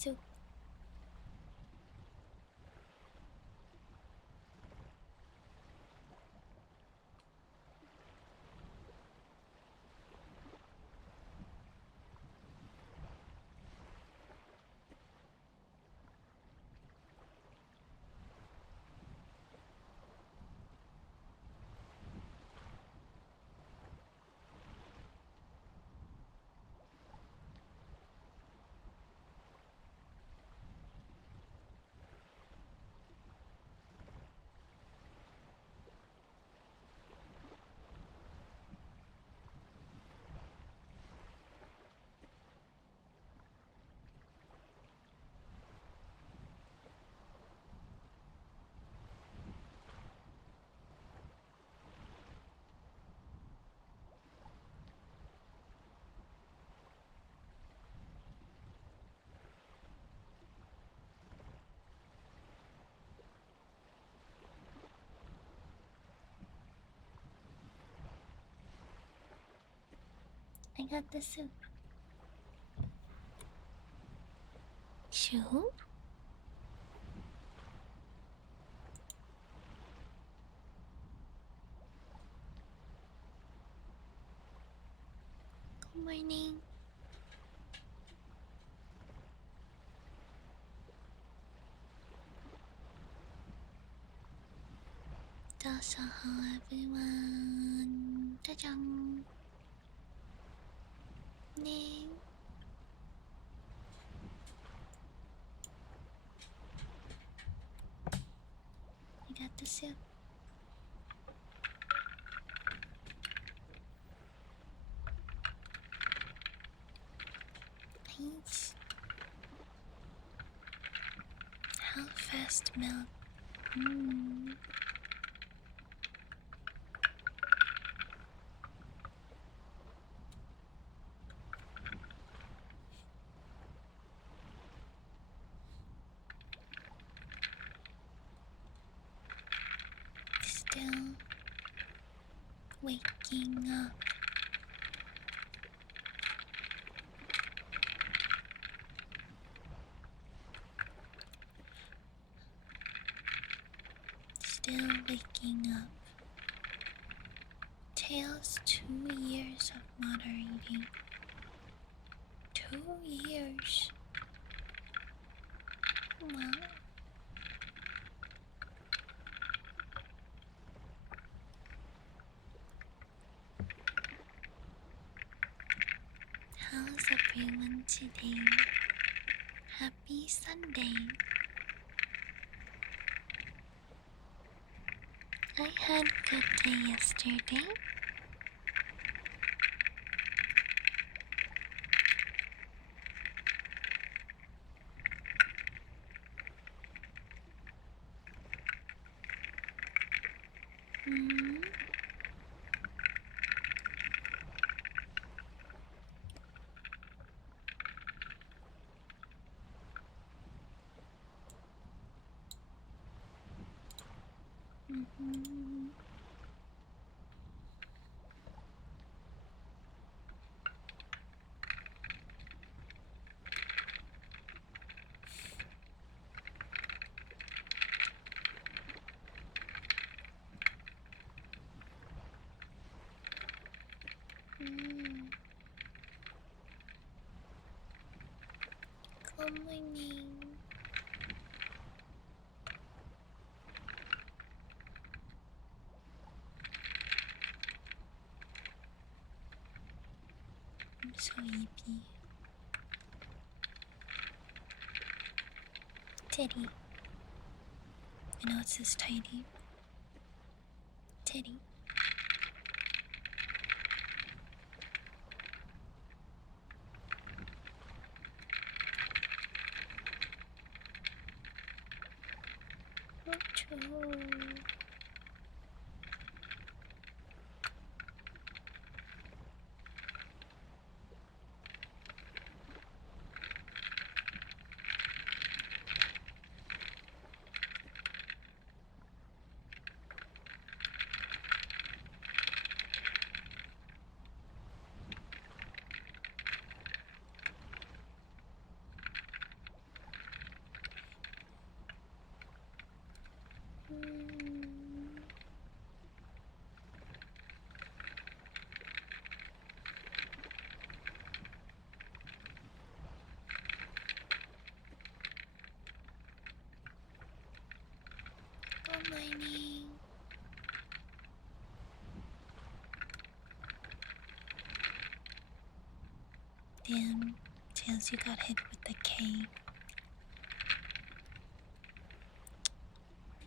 soup. I got the soup. Soup? Good morning. Dasaha everyone. Jajang. 네. I got the soup. Nice. How fast milk. Mm. Still waking up. Still waking up. Tails 2 years of moderating. 2 years. Wow. How's everyone today? Happy Sunday. I had good day yesterday. Mm. Mm-hmm. Mm. Good morning. I'm so sleepy. Teddy. I know it's this tidy. Teddy. Rocho. Damn, Tails, you got hit with the K.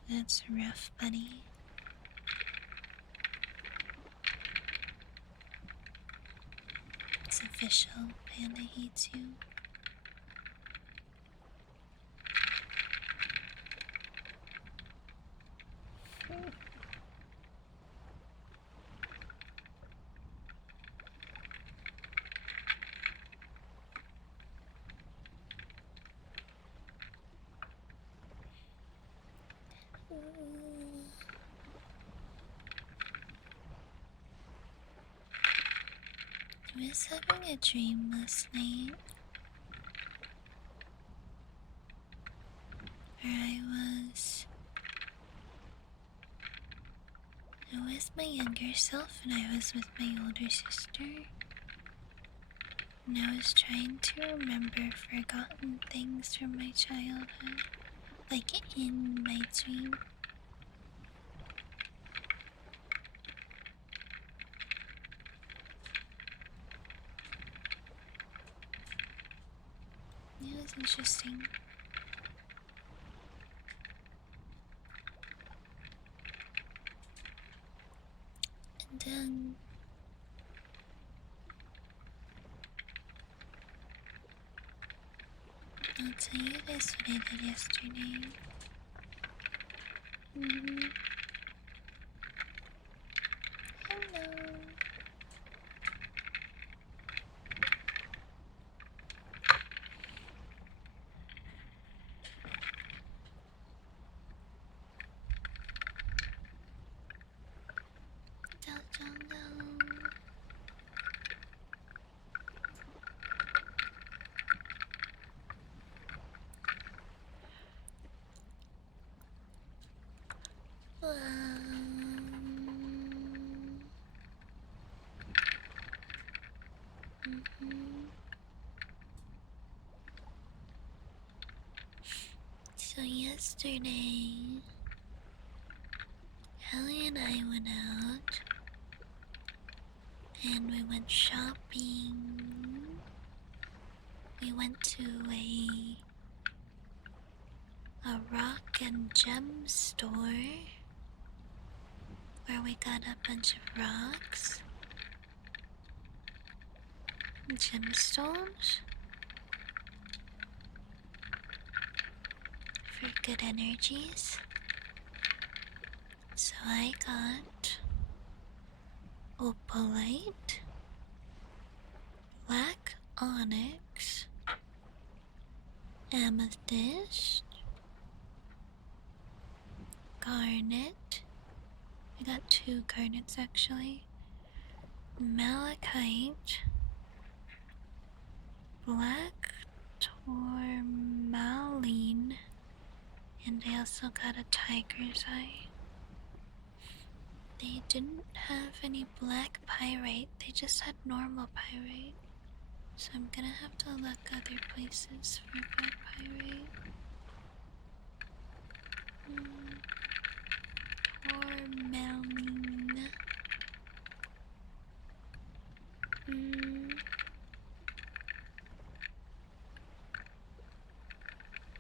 That's rough, buddy. It's official. Panda hates you. I was having a dream last night where I was my younger self and I was with my older sister. And I was trying to remember forgotten things from my childhood, like in my dream. It was interesting. And then I'll tell you guys what I did yesterday. Hello. So yesterday, Ellie and I went out and we went shopping. We went to a rock and gem store where we got a bunch of rocks and gemstones for good energies. So I got opalite, black onyx, amethyst, garnet. I got 2 garnets actually. Malachite, black tourmaline, and I also got a tiger's eye. They didn't have any black pyrite, they just had normal pyrite. So I'm gonna have to look other places for black pyrite. Tourmaline.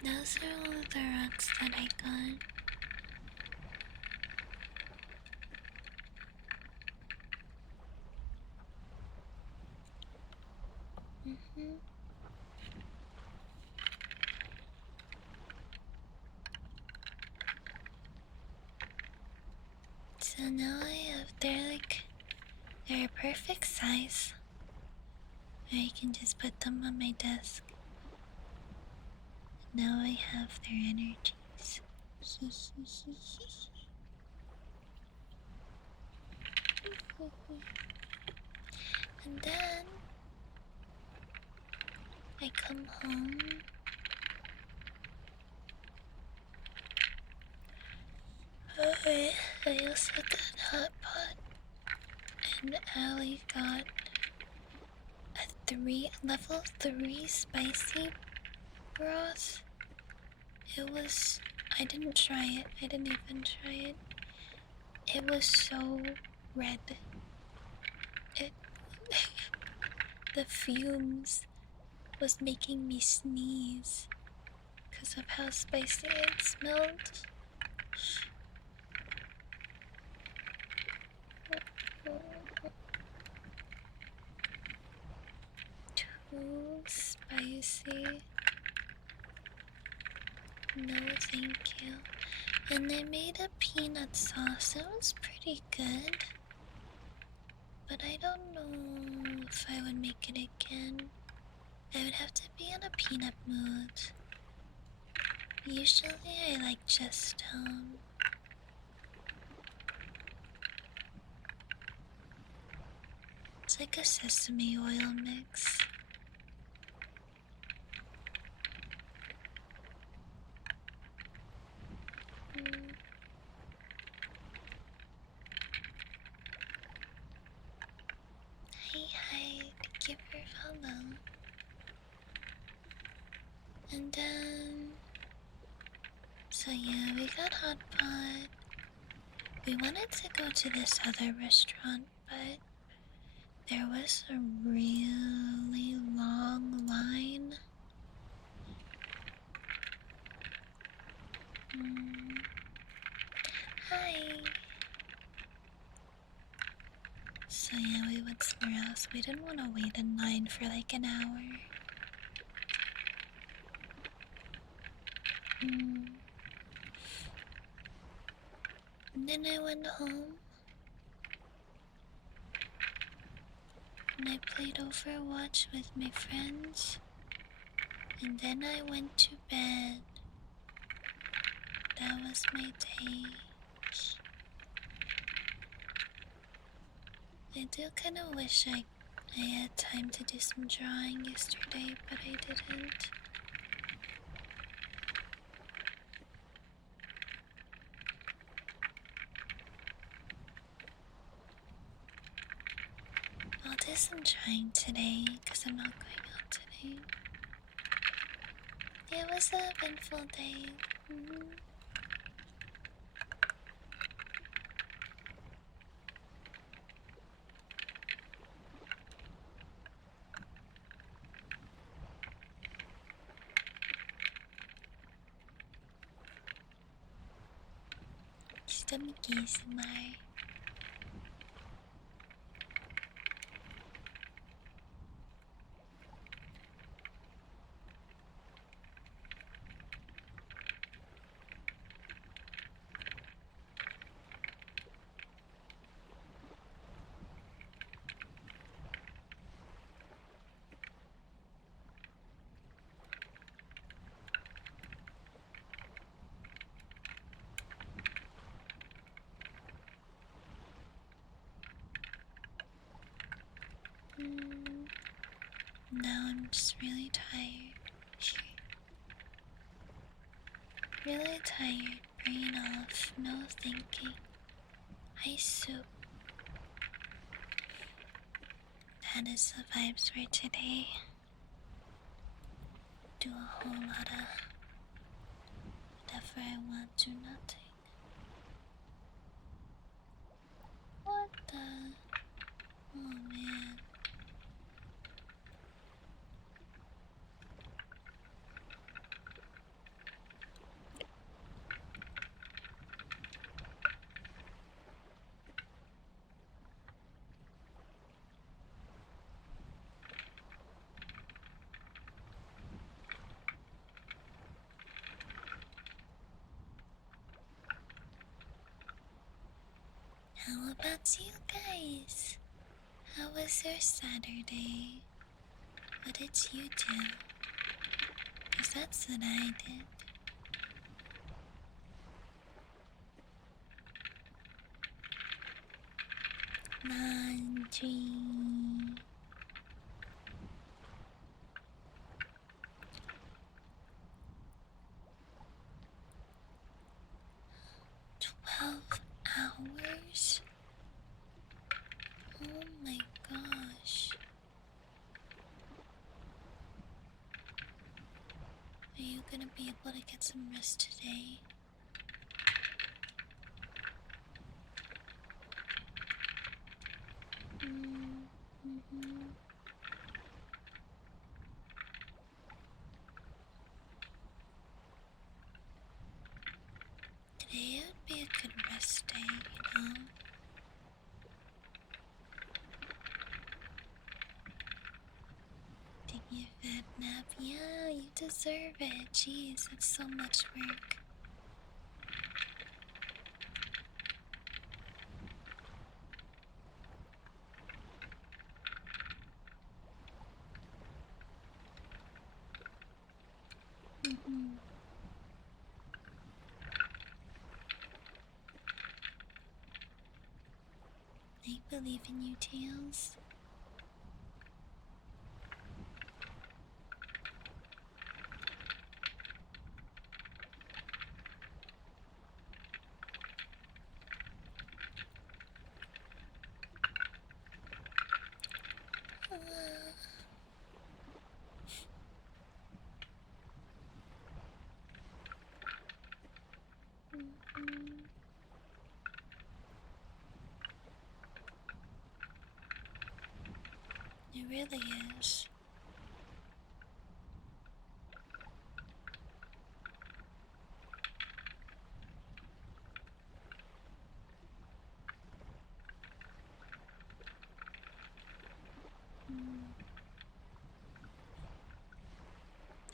Those are all of the rocks that I got. So now they're a perfect size. I can just put them on my desk. Now I have their energies. And then I come home. I also got hot pot, and Allie got a level 3 spicy broth. I didn't try it. I didn't even try it. It was so red. It, the fumes was making me sneeze because of how spicy it smelled. Too spicy. No, thank you. And I made a peanut sauce. It was pretty good. But I don't know if I would make it again. I would have to be in a peanut mood. Usually I like just, it's like a sesame oil mix. Hi, thank you for follow. And then, so yeah, we got hot pot. We wanted to go to this other restaurant, but there was a really long line. Hi. So yeah, we went somewhere else. We didn't want to wait in line for like an hour. And then I went home. And I played Overwatch with my friends. And then I went to bed. That was my day. I do kind of wish I had time to do some drawing yesterday, but I didn't. I'll do some drawing today because I'm not going out today. It was an eventful day. Gusto mo ASMR? Now I'm just really tired. Really tired, brain off, no thinking. Ice soup. That is the vibes for today. Do a whole lot of whatever I want, do nothing. What the? Oh man. How about you guys? How was your Saturday? What did you do? 'Cause that's what I did. Laundry. 12 hours? Oh my gosh. Are you gonna be able to get some rest today? nap. Yeah, you deserve it. Jeez, it's so much work. I believe in you, Tails. It really is.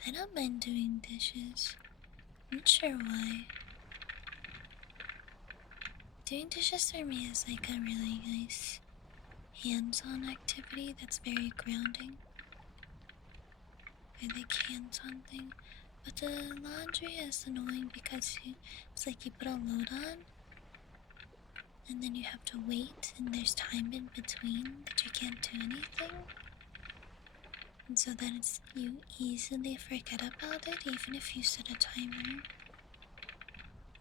I don't mind doing dishes. Not sure why. Doing dishes for me is like a really nice hands-on activity that's very grounding. I like hands-on thing. But the laundry is annoying because it's like you put a load on and then you have to wait and there's time in between that you can't do anything. And so then you easily forget about it even if you set a timer.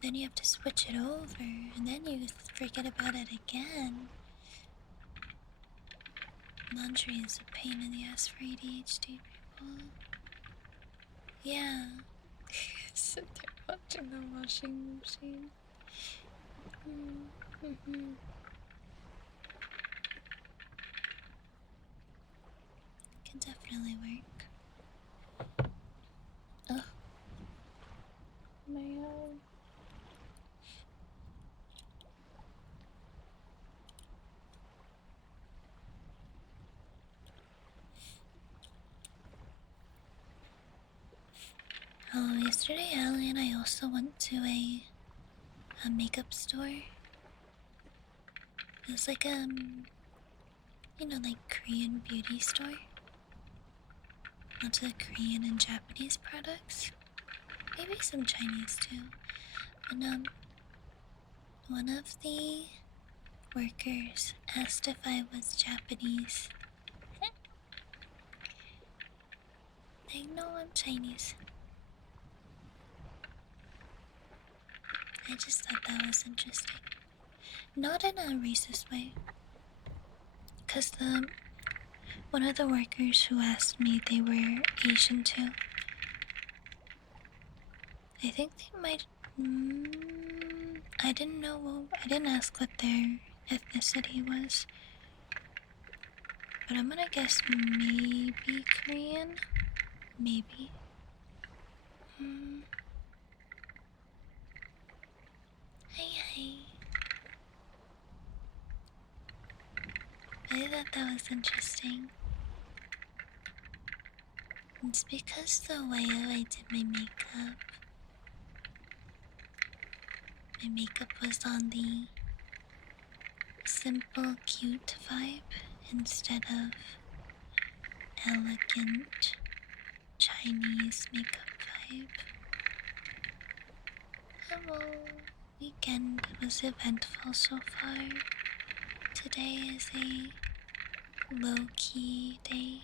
Then you have to switch it over and then you forget about it again. Laundry is a pain in the ass for ADHD people. Yeah. Sit there watching the washing machine. Can definitely work. Ugh. My Oh, yesterday Allie and I also went to a makeup store. It was like like Korean beauty store. Lots of Korean and Japanese products. Maybe some Chinese too. And one of the workers asked if I was Japanese. I know I'm Chinese. I just thought that was interesting. Not in a racist way. Because one of the workers who asked me, they were Asian too. I think they might. I didn't know. I didn't ask what their ethnicity was. But I'm gonna guess maybe Korean? Maybe. Hi. I thought that was interesting. It's because the way I did my makeup was on the simple, cute vibe instead of elegant Chinese makeup vibe. Hello. Weekend was eventful so far. Today is a low-key day,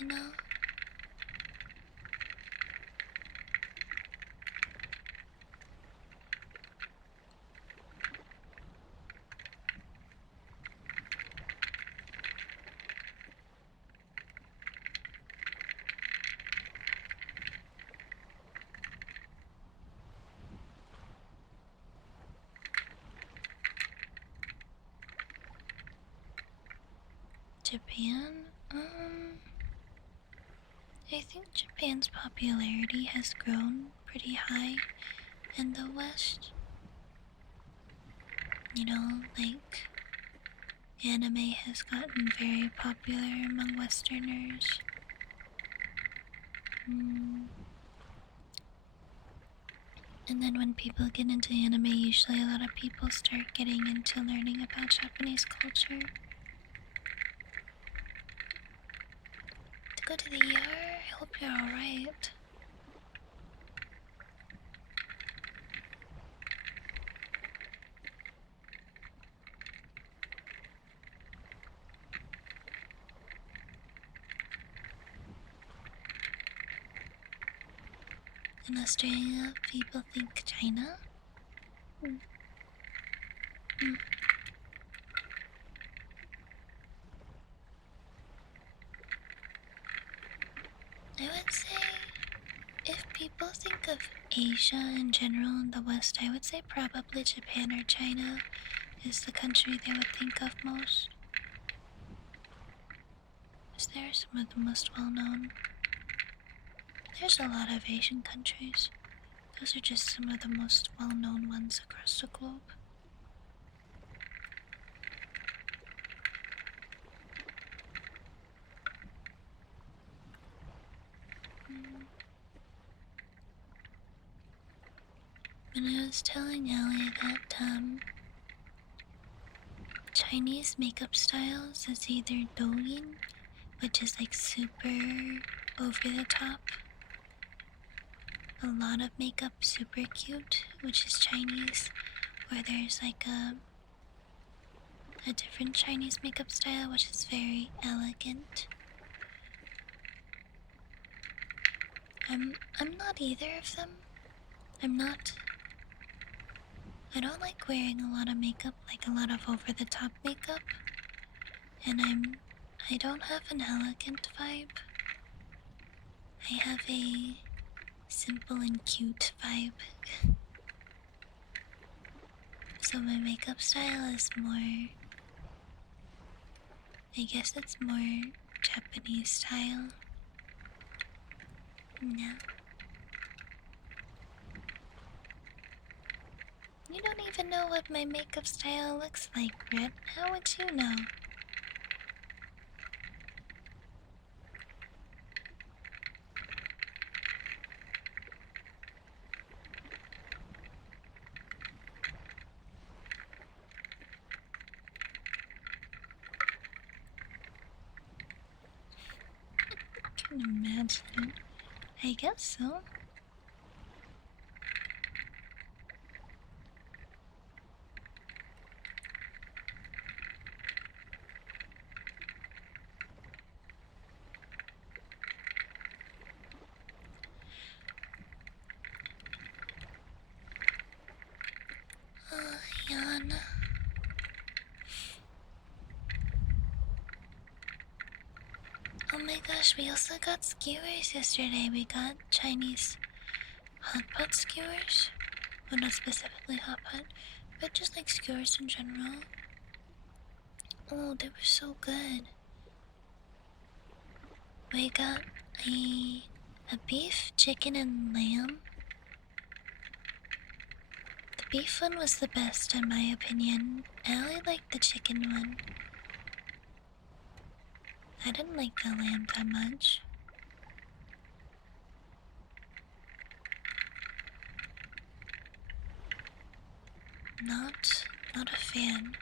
you know? Japan? I think Japan's popularity has grown pretty high in the West. You know, like, anime has gotten very popular among Westerners. Mm. And then when people get into anime, usually a lot of people start getting into learning about Japanese culture. To go to the ER? I hope you're alright. In Australia, people think China? Mm. Mm. I would say if people think of Asia in general in the West, I would say probably Japan or China is the country they would think of most. As they're some of the most well known. There's a lot of Asian countries. Those are just some of the most well known ones across the globe. Mm. When I was telling Ellie that Chinese makeup styles is either Douyin, which is like super over the top, a lot of makeup, super cute, which is Chinese, or there's like a different Chinese makeup style, which is very elegant. I'm not either of them. I don't like wearing a lot of makeup, like a lot of over the top makeup. And I don't have an elegant vibe. I have a simple and cute vibe. So my makeup style is more, I guess it's more Japanese style. No. You don't even know what my makeup style looks like, Brett. How would you know? I can imagine. I guess so. Oh, yawn. Oh my gosh, we also got skewers yesterday. We got Chinese hot pot skewers. Well, not specifically hot pot, but just like skewers in general. Oh, they were so good. We got a beef, chicken, and lamb. The beef one was the best in my opinion. I only liked the chicken one. I didn't like the lamb that much. Not a fan.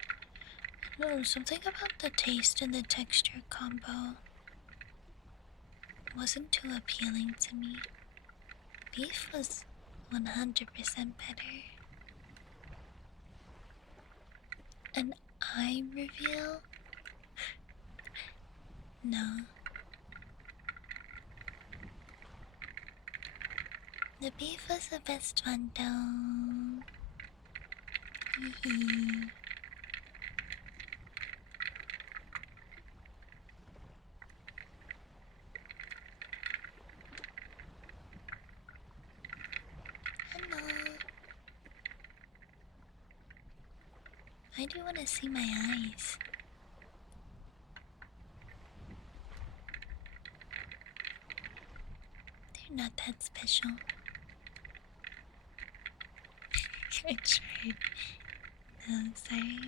No, something about the taste and the texture combo wasn't too appealing to me. Beef was 100% better. An eye reveal? No. The beef was the best one though. Hello. I do want to see my eyes. They're not that special. I tried. No, sorry.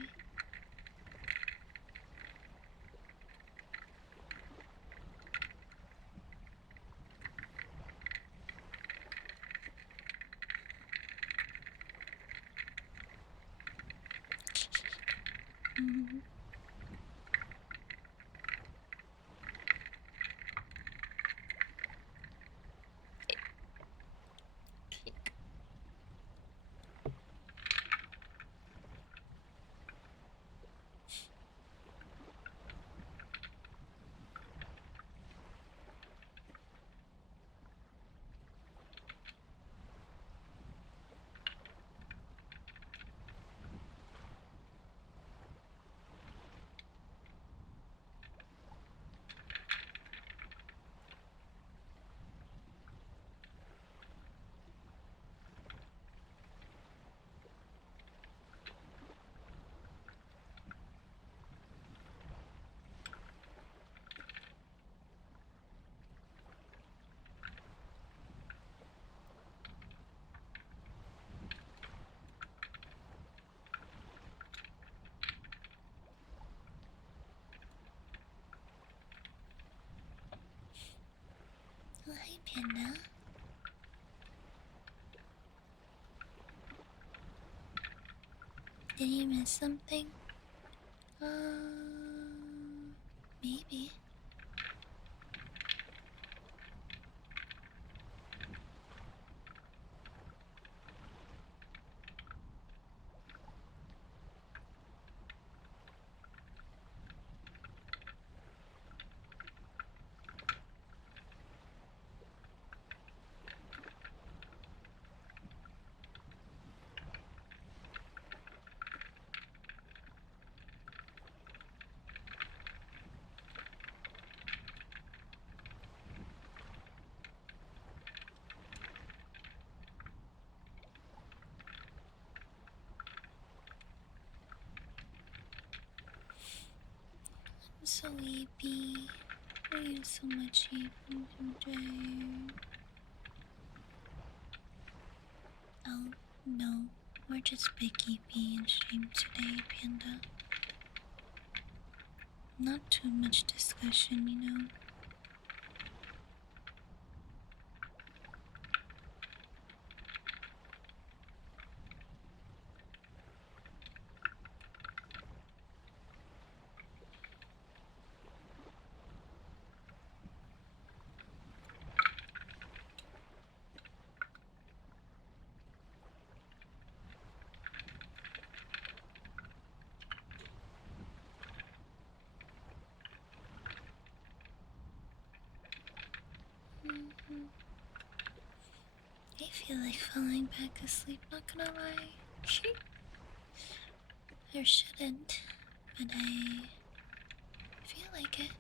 Panda? Did you miss something? Maybe. I'm so sleepy. I ate so much eating today. Oh, no. We're just picky being stream today, Panda. Not too much discussion, you know. Mm-hmm. I feel like falling back asleep, not gonna lie. I shouldn't, but I feel like it.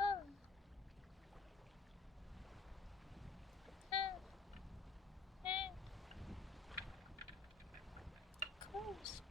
Oh, of course.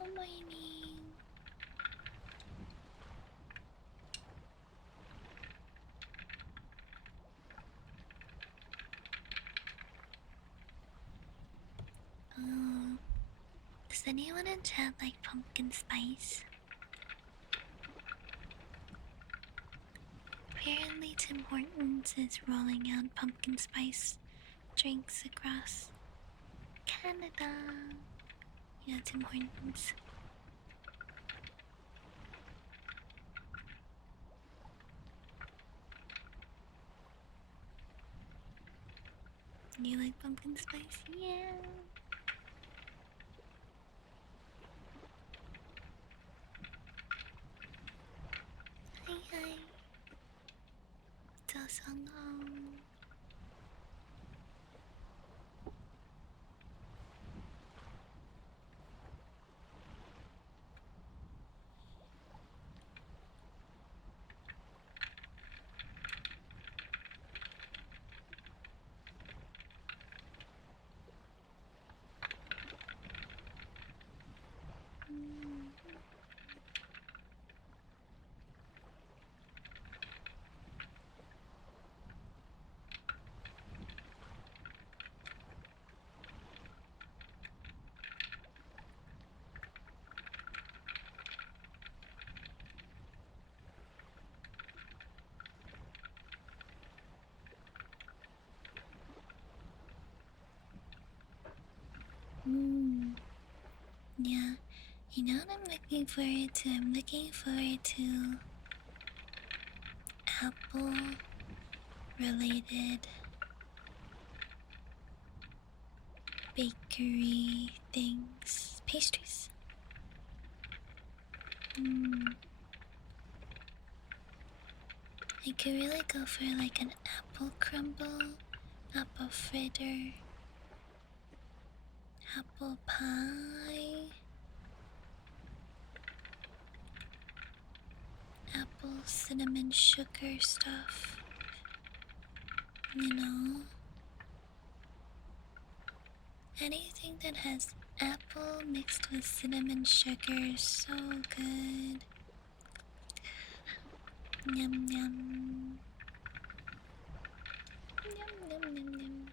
Good morning. Oh, does anyone in chat like pumpkin spice? Apparently, Tim Hortons is rolling out pumpkin spice drinks across Canada. Yeah, Tim Hortons. You like pumpkin spice? Yeah. Hmm. Yeah. You know what I'm looking forward to? I'm looking forward to apple related bakery things. Pastries. Hmm. I could really go for like an apple crumble, apple fritter, apple pie, apple cinnamon sugar stuff. You know, anything that has apple mixed with cinnamon sugar is so good. Yum yum. Yum yum yum yum.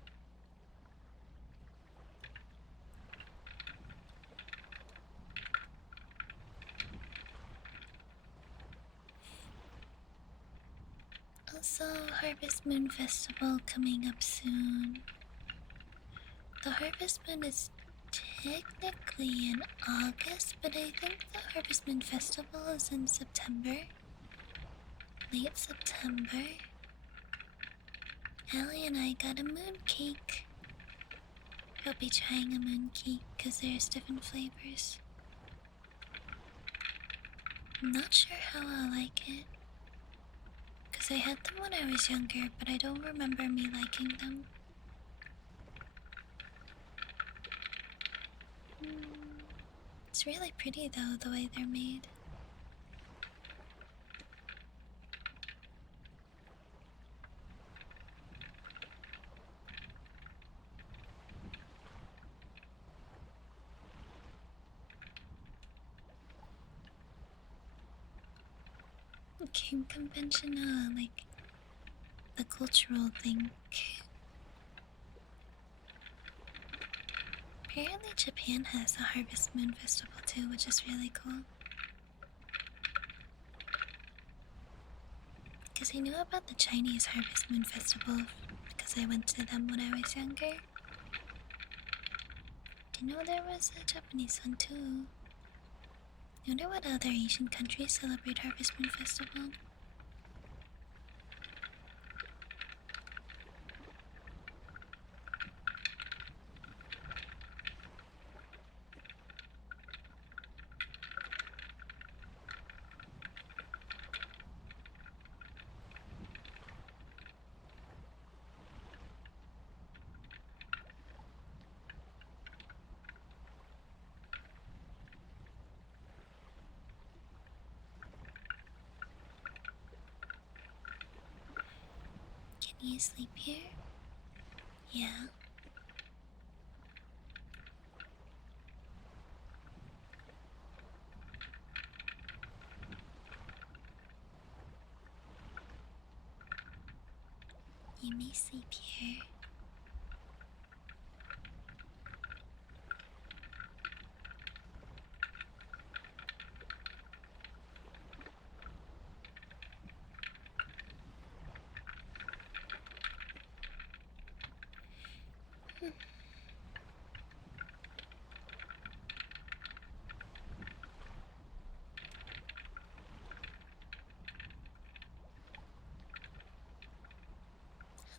Also, Harvest Moon Festival coming up soon. The Harvest Moon is technically in August, but I think the Harvest Moon Festival is in September. Late September. Ellie and I got a moon cake. We'll be trying a moon cake because there's different flavors. I'm not sure how I'll like it. Because I had them when I was younger, but I don't remember me liking them. It's really pretty though, the way they're made. Game convention, like the cultural thing. Apparently Japan has a Harvest Moon Festival too, which is really cool. Because I knew about the Chinese Harvest Moon Festival because I went to them when I was younger. Didn't know there was a Japanese one too. I wonder what other Asian countries celebrate Harvest Moon Festival. Can you sleep here? Yeah. You may sleep here.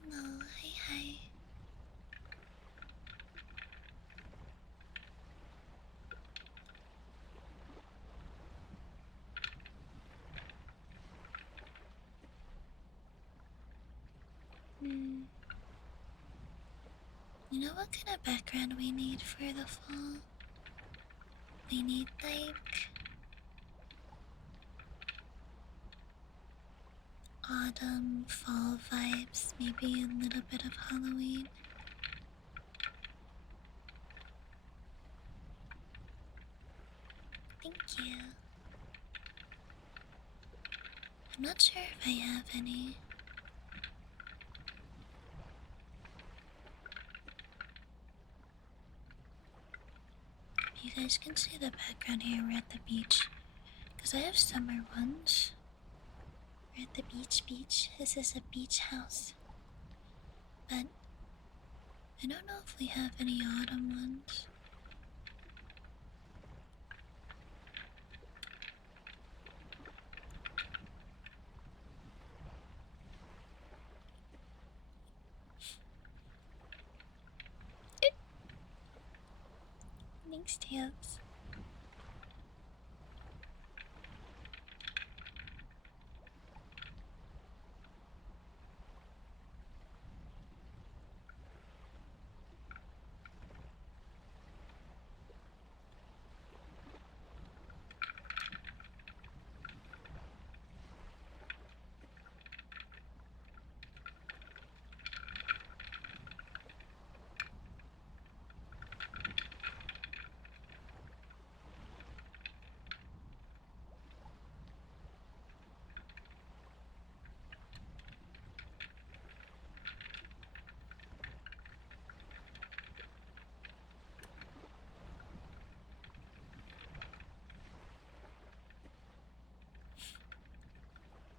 Hello, hi. You know what kind of background we need for the fall? We need like autumn, fall vibes, maybe a little bit of Halloween. Thank you. I'm not sure if I have any. You guys can see the background here. We're at the beach. Because I have summer ones. We're at the beach. This is a beach house. But I don't know if we have any autumn ones. Thanks, Tails.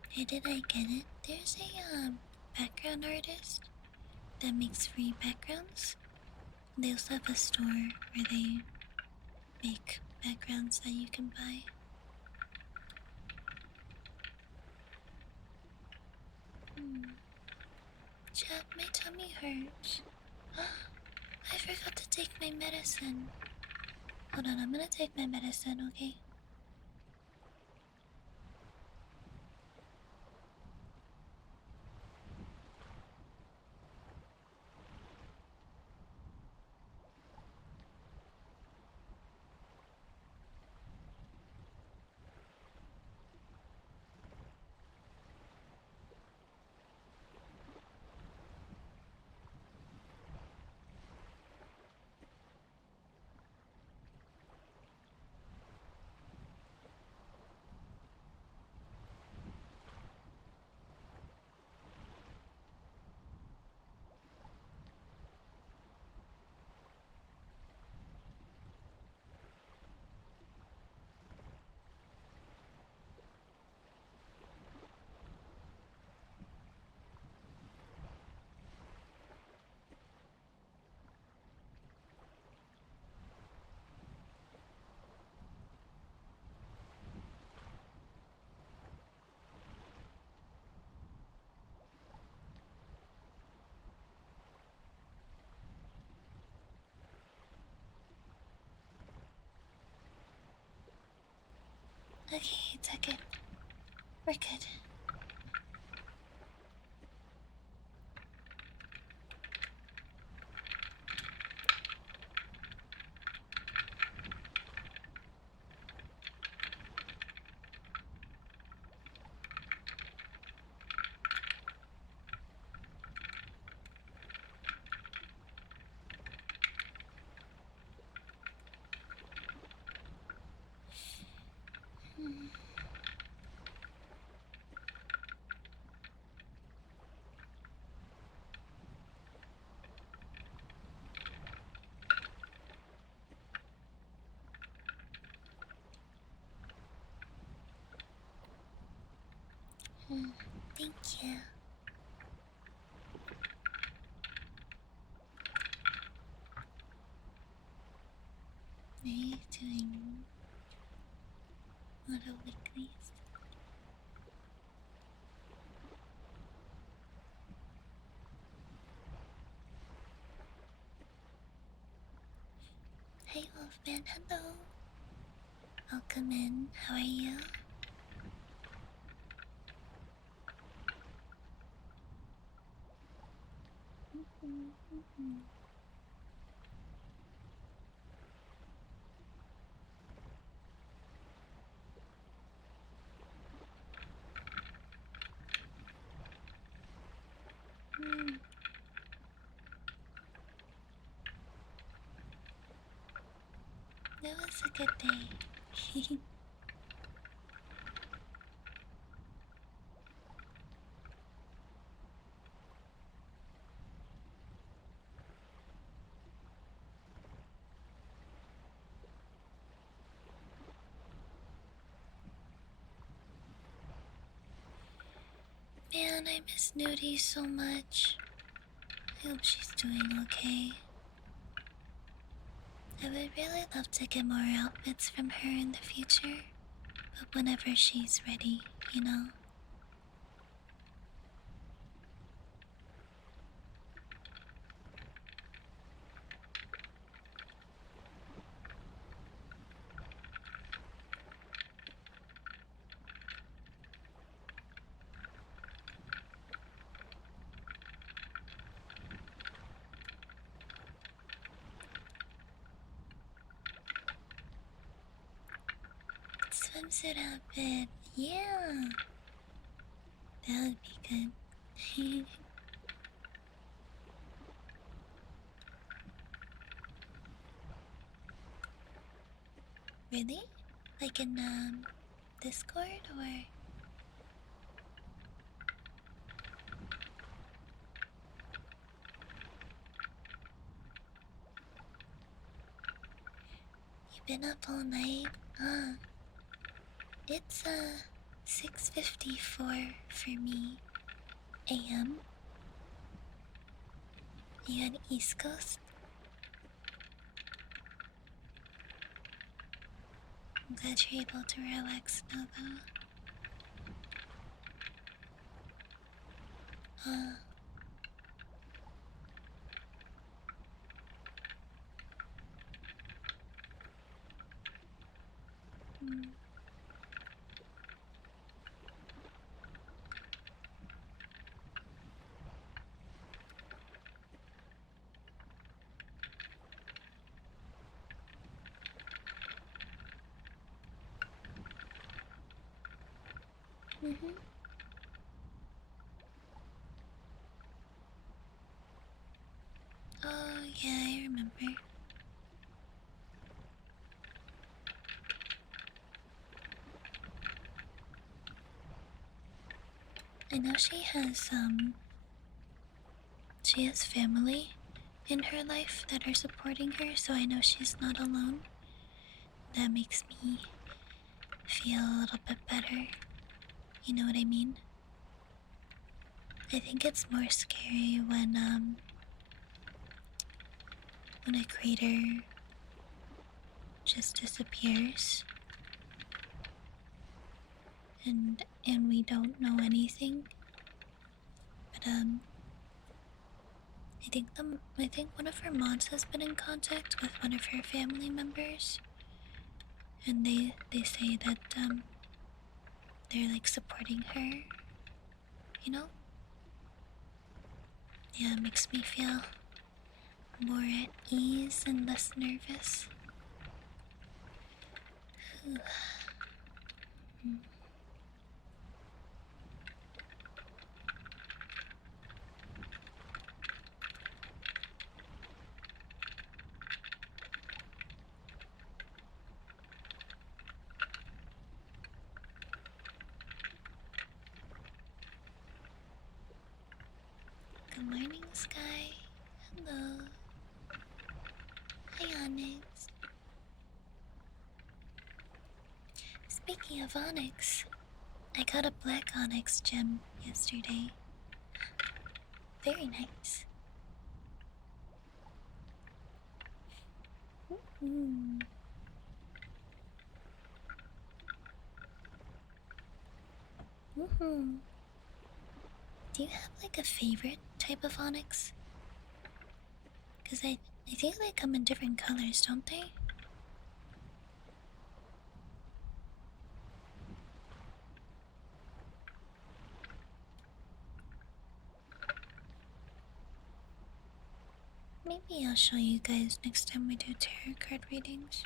Hey, did I get it? There's a background artist that makes free backgrounds. They also have a store where they make backgrounds that you can buy. Chat, my tummy hurts. I forgot to take my medicine. Hold on, I'm gonna take my medicine, okay? Okay, it's okay. We're good. Thank you. Are you doing auto weeklies? Hey Wolfman, hello. Welcome in. How are you? That was a good day. Man, I miss Nudie so much. I hope she's doing okay. I would really love to get more outfits from her in the future, but whenever she's ready, you know? swimsuit outfit. Yeah, that would be good. Really? Like in Discord or? You've been up all night? It's 6:54 for me a.m. You on East Coast? I'm glad you're able to relax now though. Uh, mm, mm-hmm. Oh yeah, I remember. I know she has family in her life that are supporting her, so I know she's not alone. That makes me feel a little bit better. You know what I mean? I think it's more scary when a creator just disappears and we don't know anything. But I think one of her mods has been in contact with one of her family members, and they say that they're like supporting her. You know? Yeah, it makes me feel more at ease and less nervous. Good morning, Sky. Hello. Hi, Onyx. Speaking of Onyx, I got a black Onyx gem yesterday. Very nice. Mm. Mm-hmm. Do you have like a favorite type of Onyx? Because I think they come in different colors, don't they? Maybe I'll show you guys next time we do tarot card readings.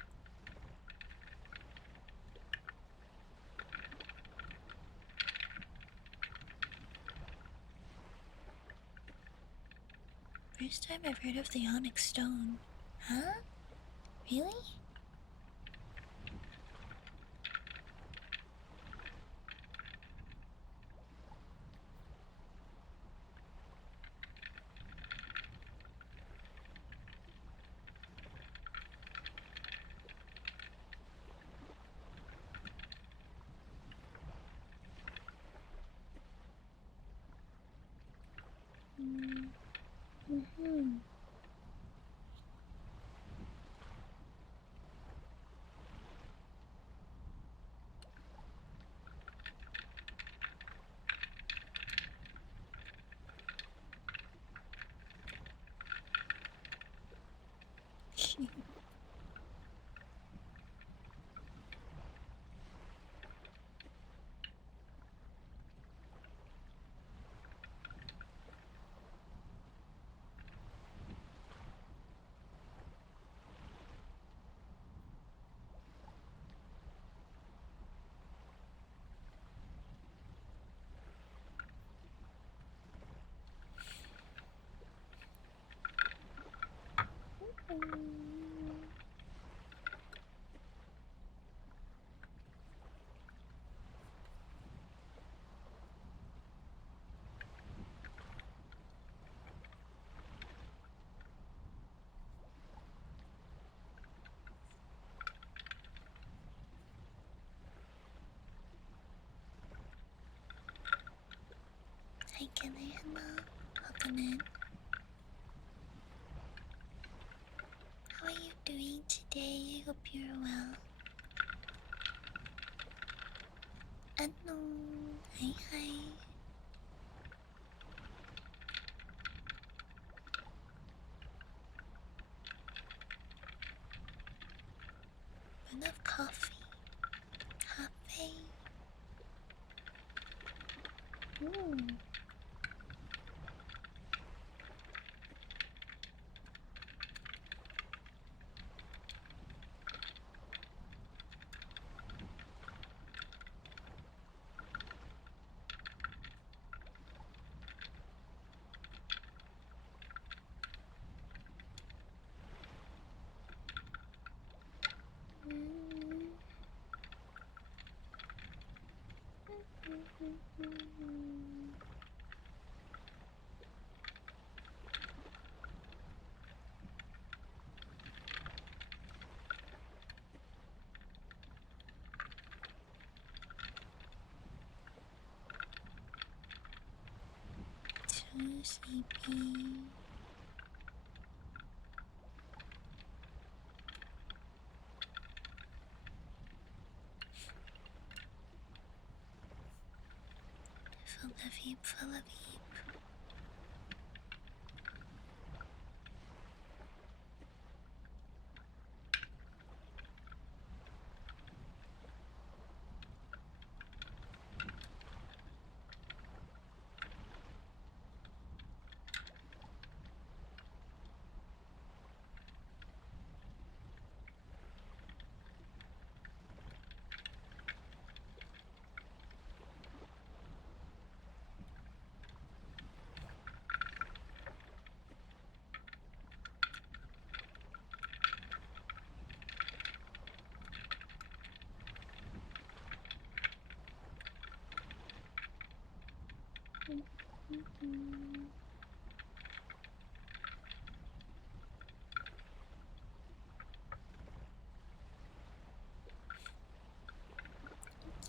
First time I've heard of the Onyx Stone. Huh? Really? Mm-hmm. Hi, Hannah. Welcome in. How are you doing today? I hope you're well. Unknown. Hi, hi. Enough coffee. Cafe. Ooh. Too sleepy. Full of heap, full of heap.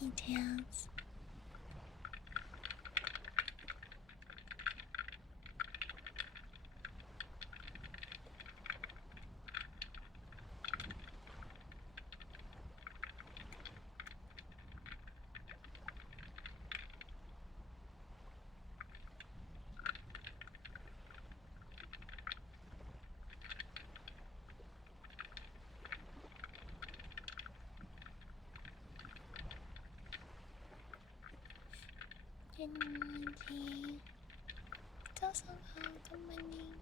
Details. Good morning. Doesn't good morning.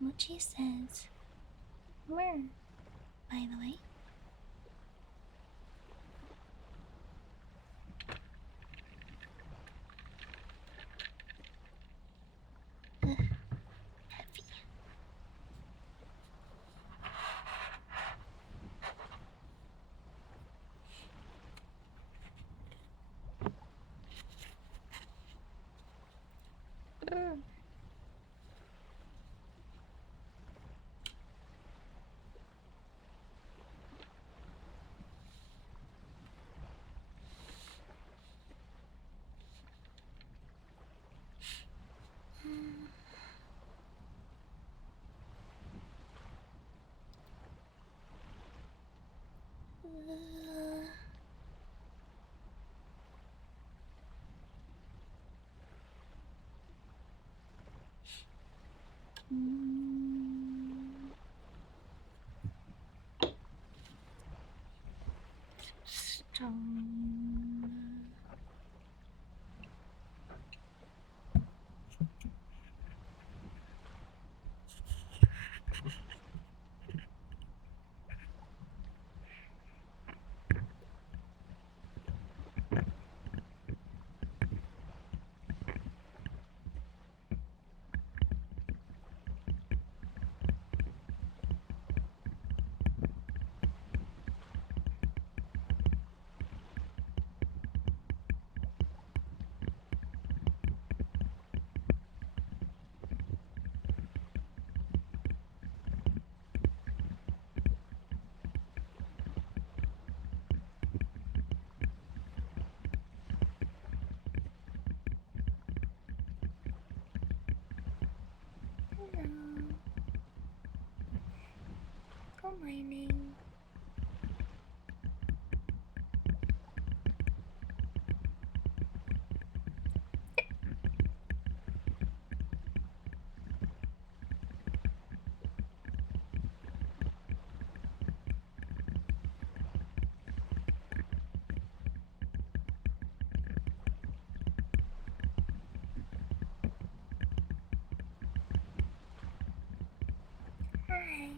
Mochi says, where, by the way? Happy. Mm, stone. Hello. Good morning. Hi.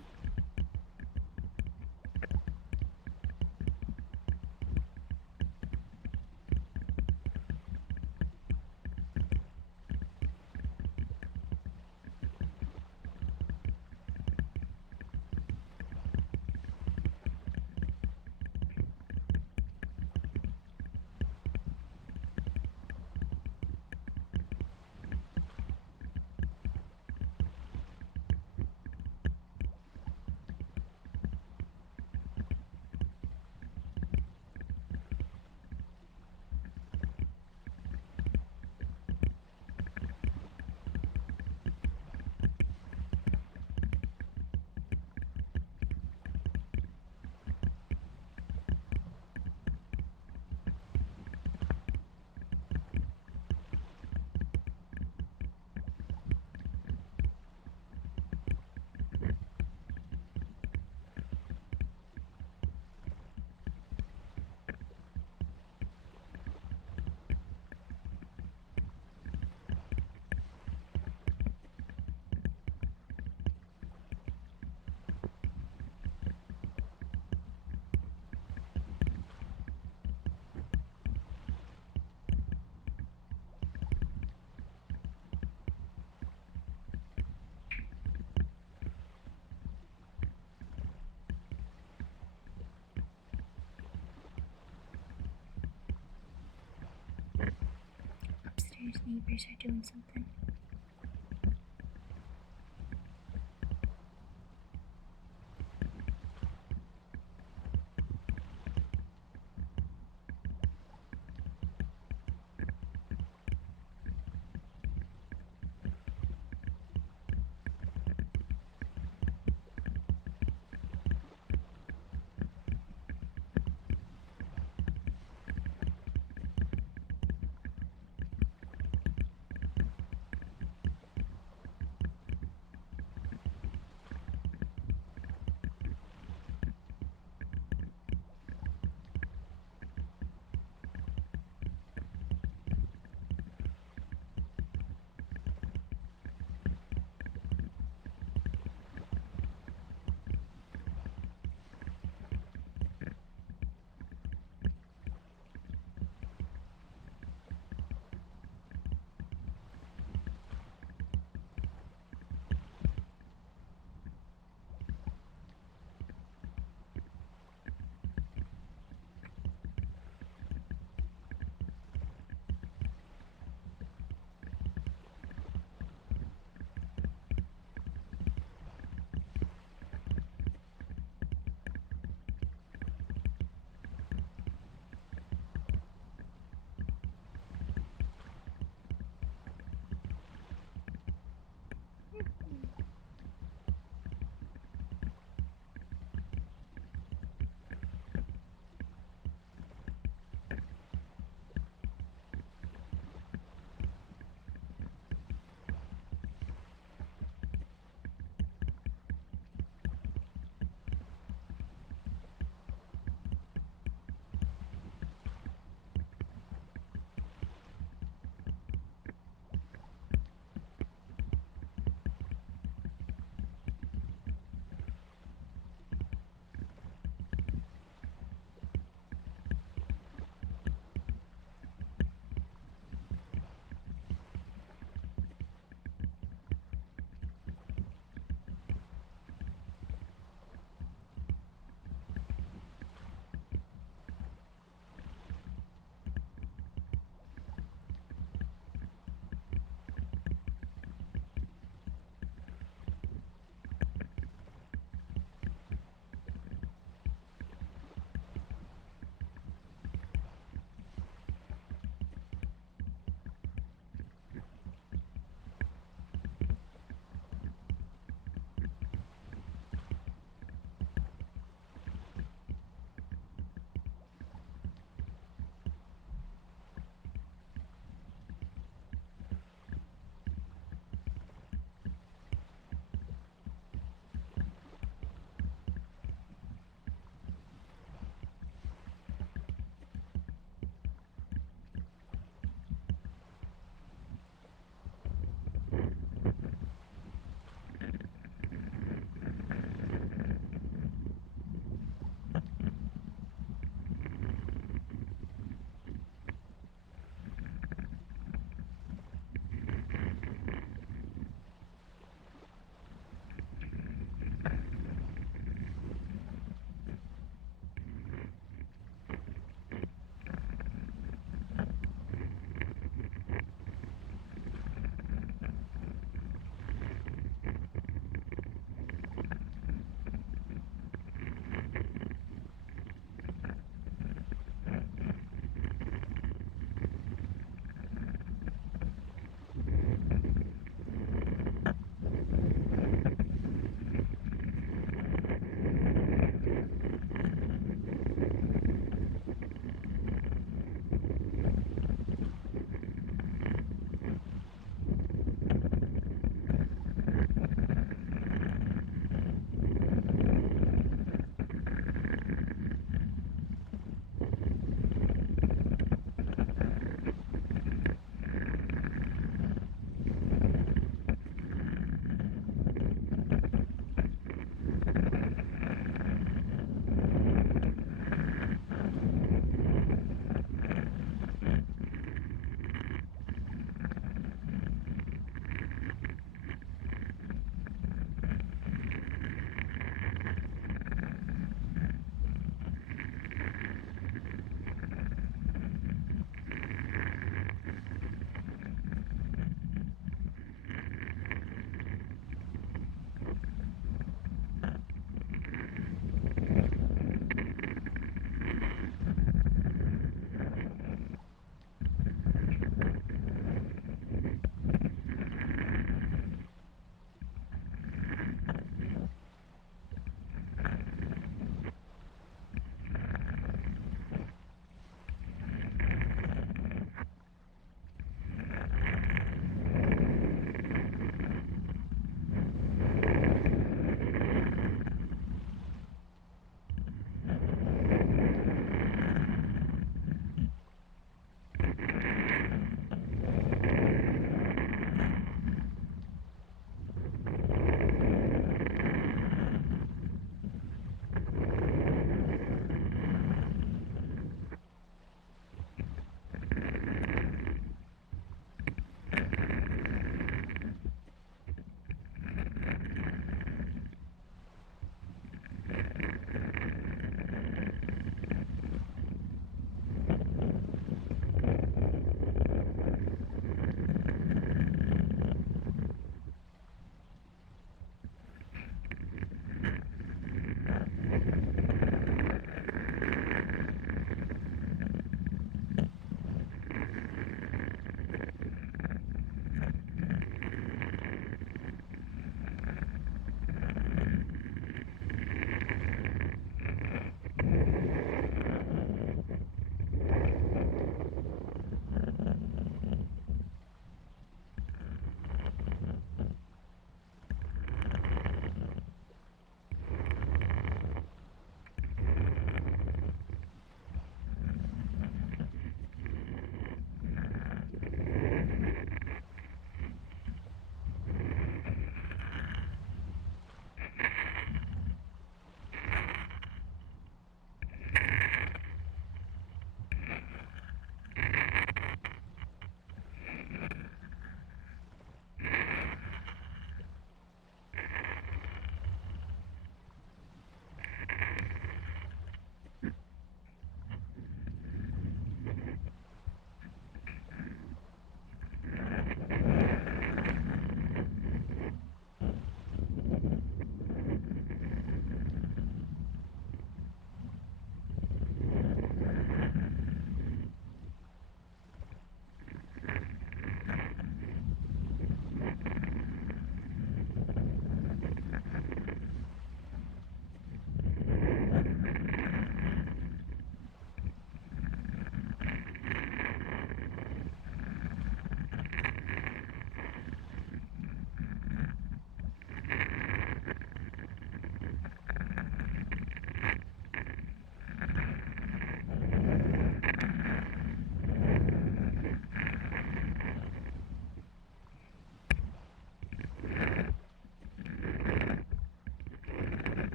Upstairs neighbors are doing something.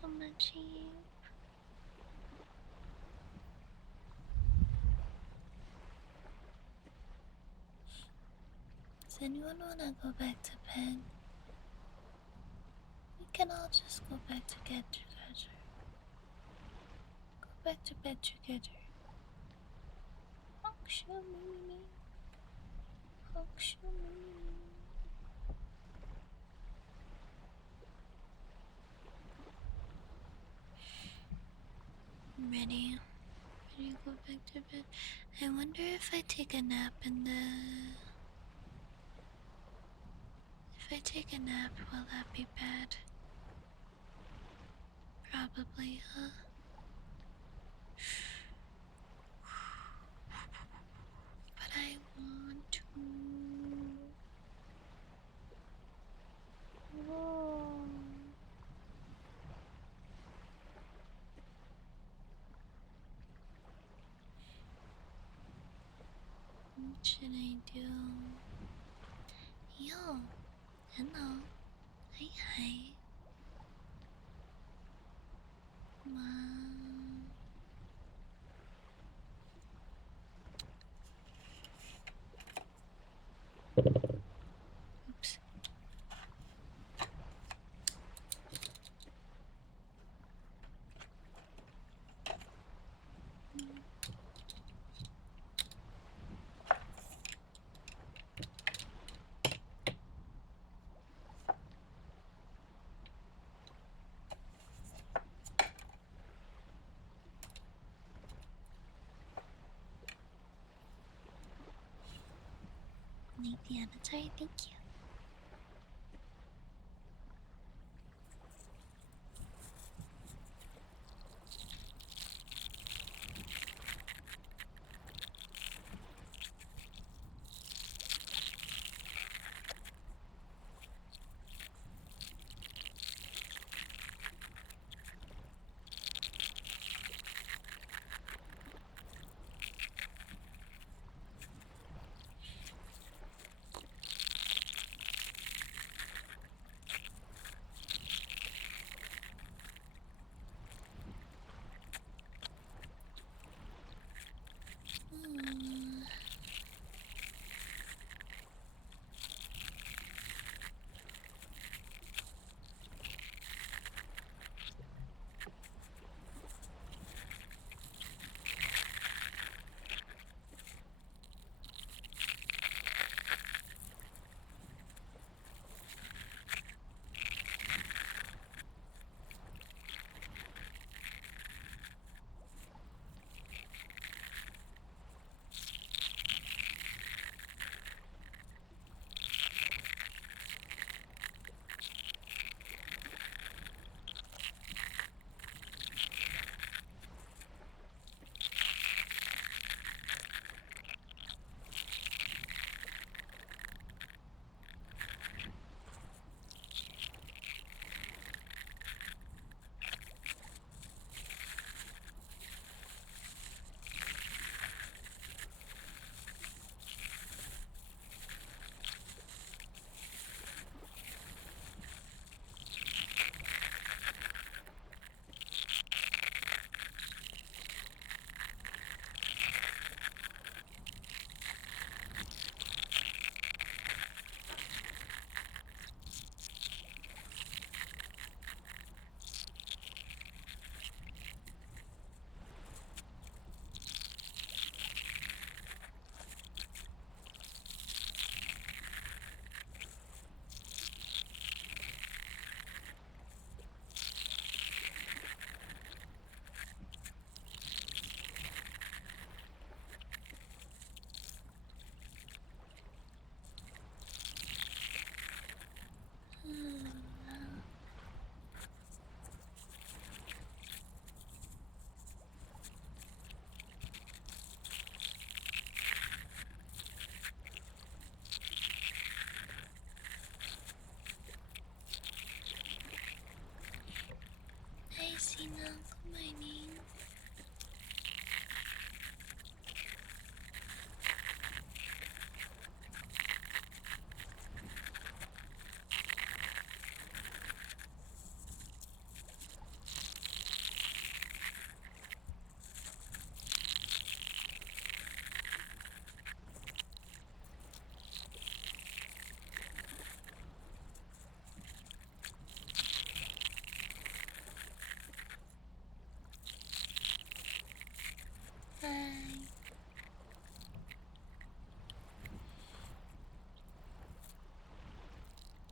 so much, Eve. Does anyone wanna go back to bed? We can all just go back to get together. Go back to bed together. Oh, show me. Oh, show me. I'm ready. Ready to go back to bed. I wonder if I take a nap in the... If I take a nap, will that be bad? Probably, huh? But I want to. Oh. What should I do? Yo, hello. Hi. Mom. Oops. Nathan, sorry, thank you.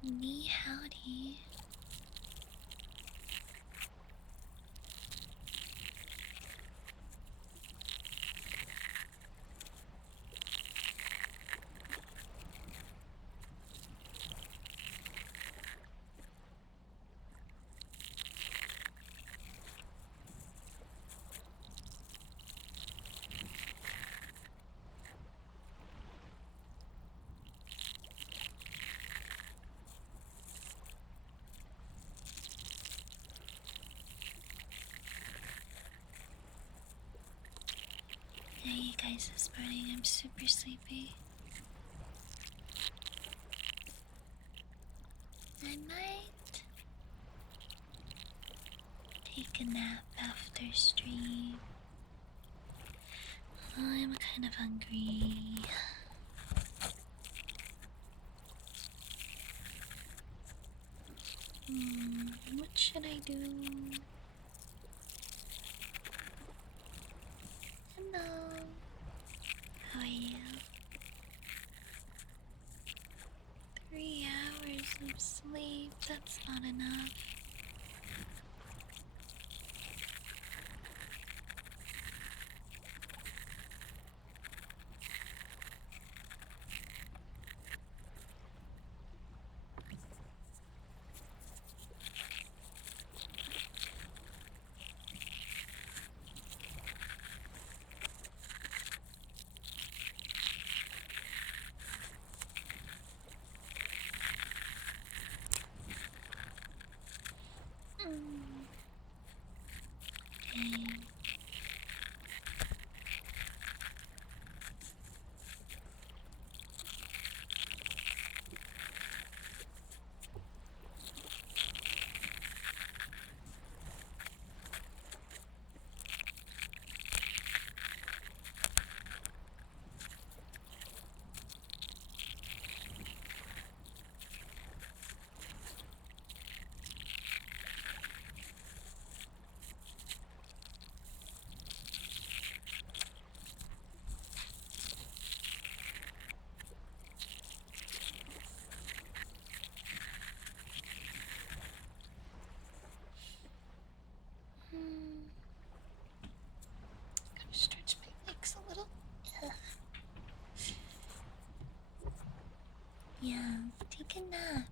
Me howdy. Yeah, you guys, this morning I'm super sleepy. I might take a nap after stream. I'm kind of hungry. What should I do? Hello. How are you? 3 hours of sleep, that's not enough. Dang. Gotta stretch my legs a little. Ugh. Yeah, take a nap.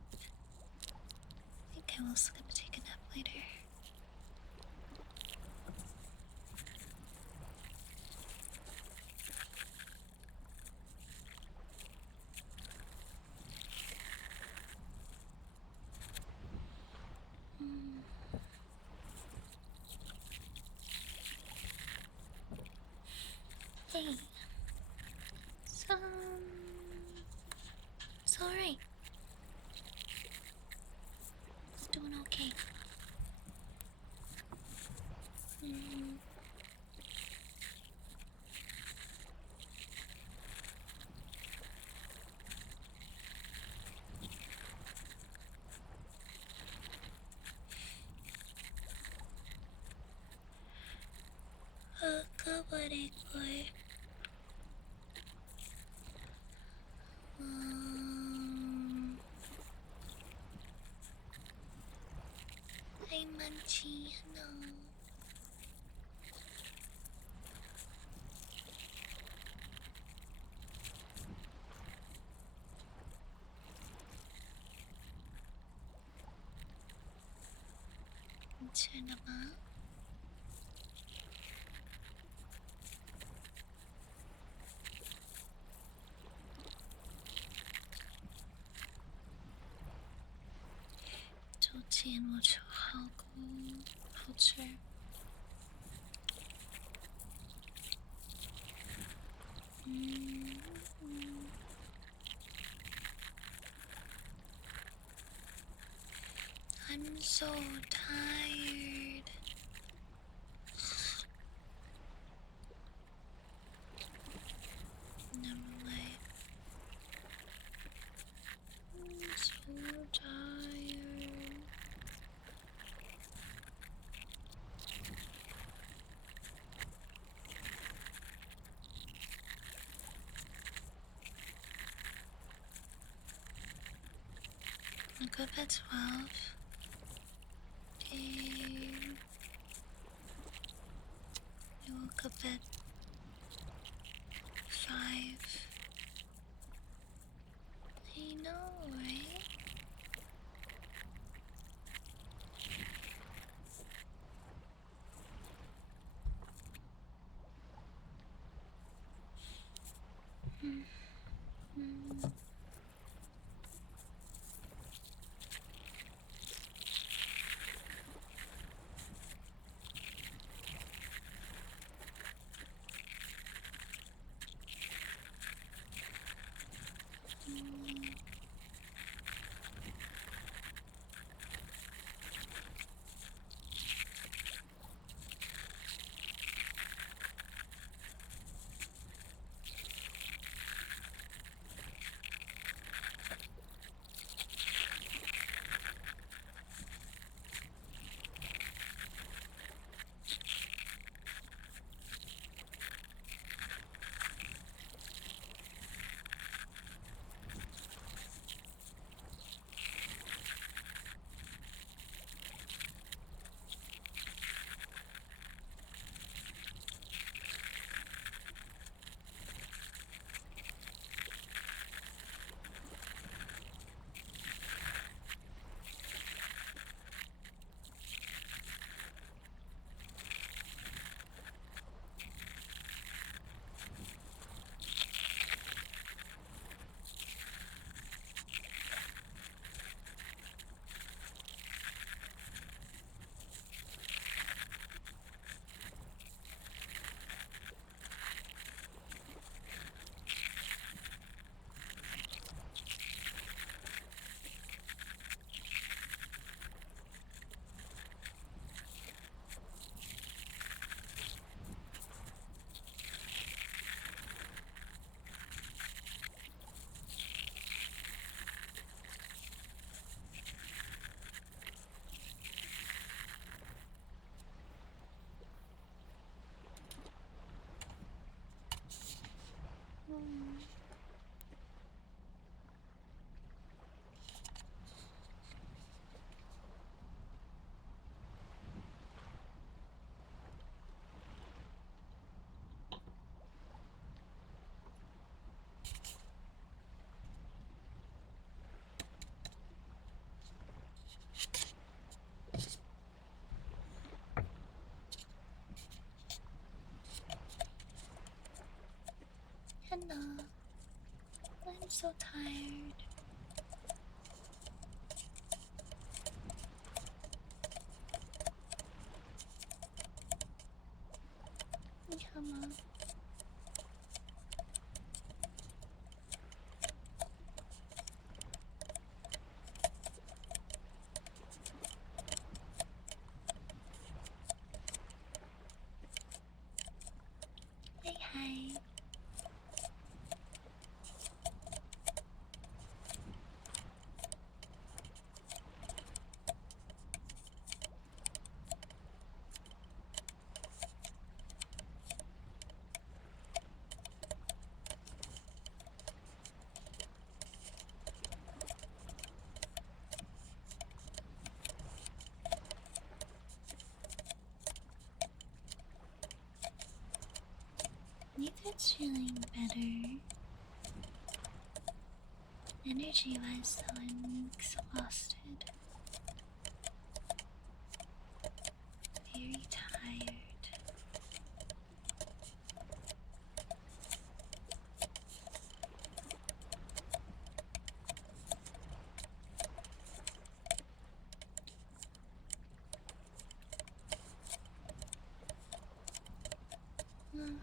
I think I was gonna take a nap later. Hey. It's alright. It's doing okay. Kabari boy. Hi Munchie, hello. Turn them up. 좋지 뭐 좋아하고 culture. I'm so tired. Never mind. I'm so tired. Woke up at 12. I woke up at 5. I know, right? Mm. Mm. Mm. Mm. Hello. I'm so tired. Come on. Hey, hi. Nathan's feeling better. Energy wise, though, I'm exhausted. Very tired. Mm.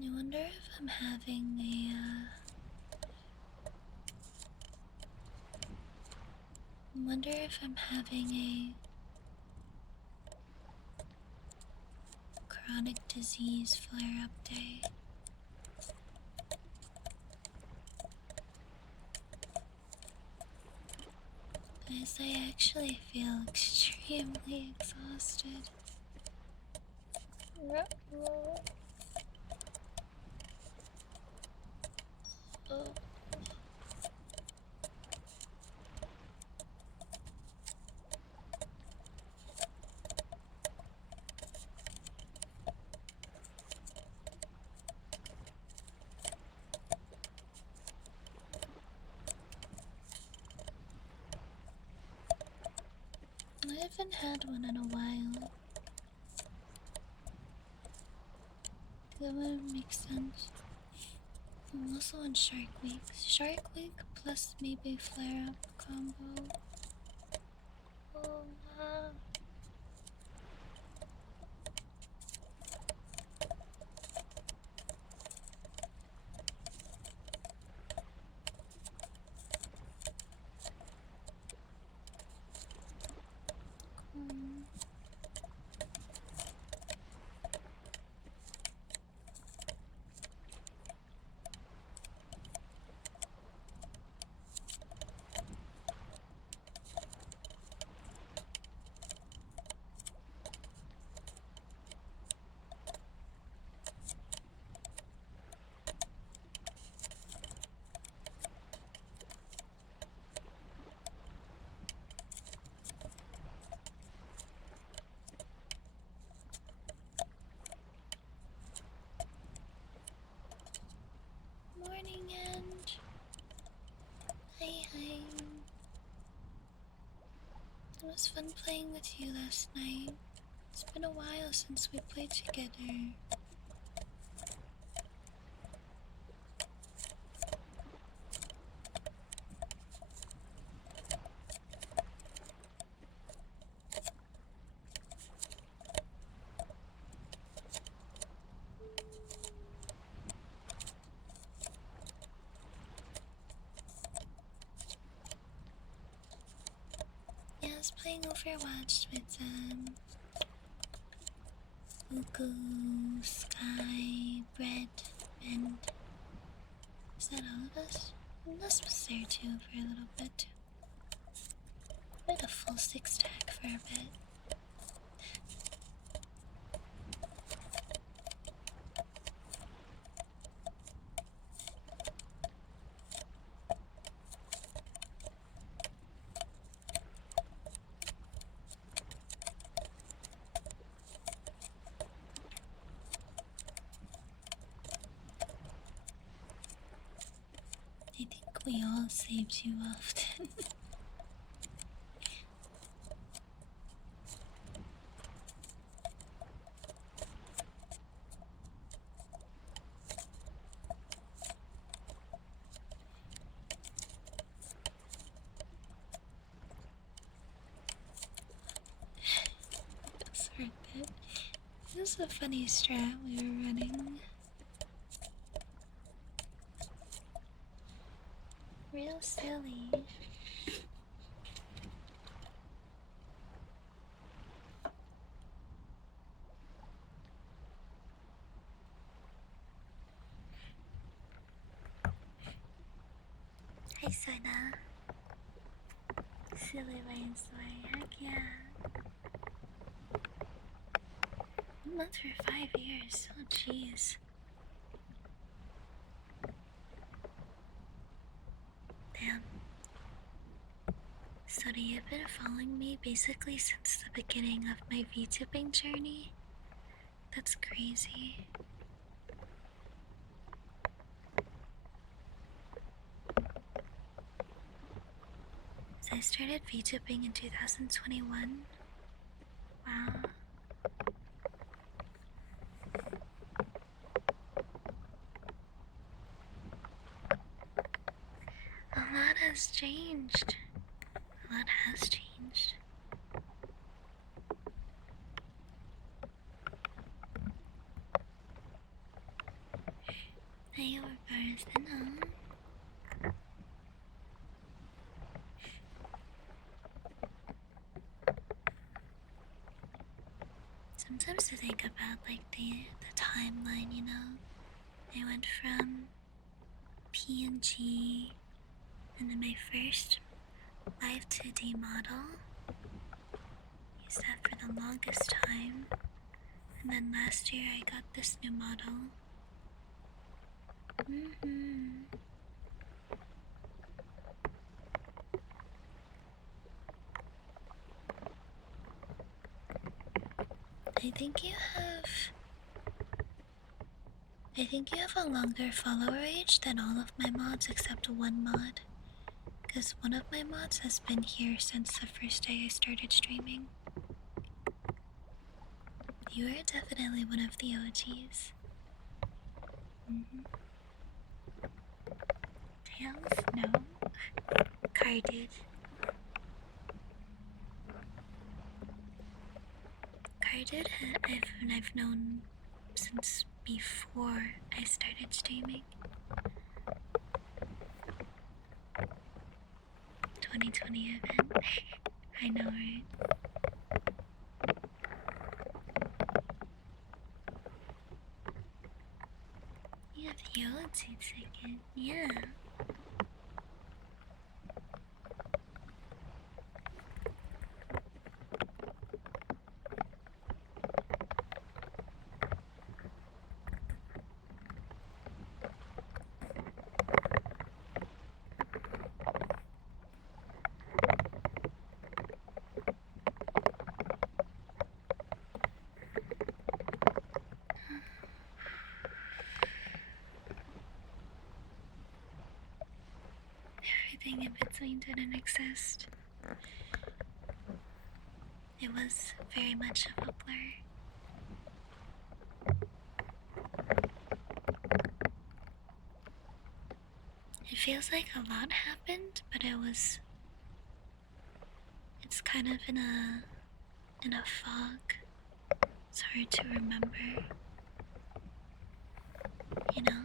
I wonder if I'm having a chronic disease flare-up day. As I actually feel extremely exhausted. Oh. I haven't had one in a while. That would make sense. I'm also on Shark Week. Shark Week plus maybe flare up combo. Oh no. Morning, and hi. It was fun playing with you last night. It's been a while since we played together. Yeah, I was playing Overwatch with Uku, Sky, Brett, and is that all of us? Nuss was there too for a little bit. We had a full 6-stack for a bit. I think we all save too often. It's worth it. This is a funny strat we were running. Real silly. Hi, Sona. Silly Lansway. Heck yeah. One month for 5 years. Oh, jeez. Damn. So, you've been following me basically since the beginning of my VTubing journey? That's crazy. So I started VTubing in 2021. Wow. A lot has changed. A lot has changed. Ayo, regardless, no. Sometimes I think about like the timeline, you know. I went from PNG and then my first live 2D model. Used that for the longest time. And then last year I got this new model. I think you have a longer follower age than all of my mods except one mod. Because one of my mods has been here since the first day I started streaming. You are definitely one of the OGs. Tails? No. Carded. Carded I've known since before I started streaming. 2020 event. I know, right? You have the OG ticket. Yeah. Everything in between didn't exist. It was very much of a blur. It feels like a lot happened, but it's kind of in a fog. It's hard to remember. You know?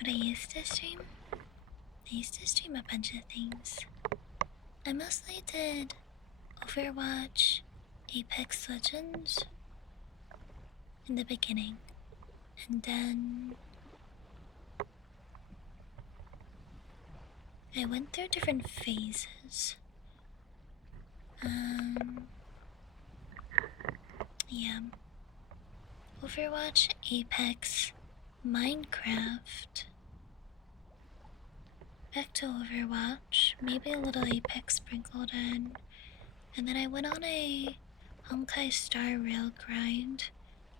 What I used to stream? I used to stream a bunch of things. I mostly did Overwatch, Apex Legends in the beginning. And then I went through different phases. Yeah. Overwatch, Apex, Minecraft. Back to Overwatch, maybe a little Apex sprinkled in. And then I went on a Honkai Star Rail grind.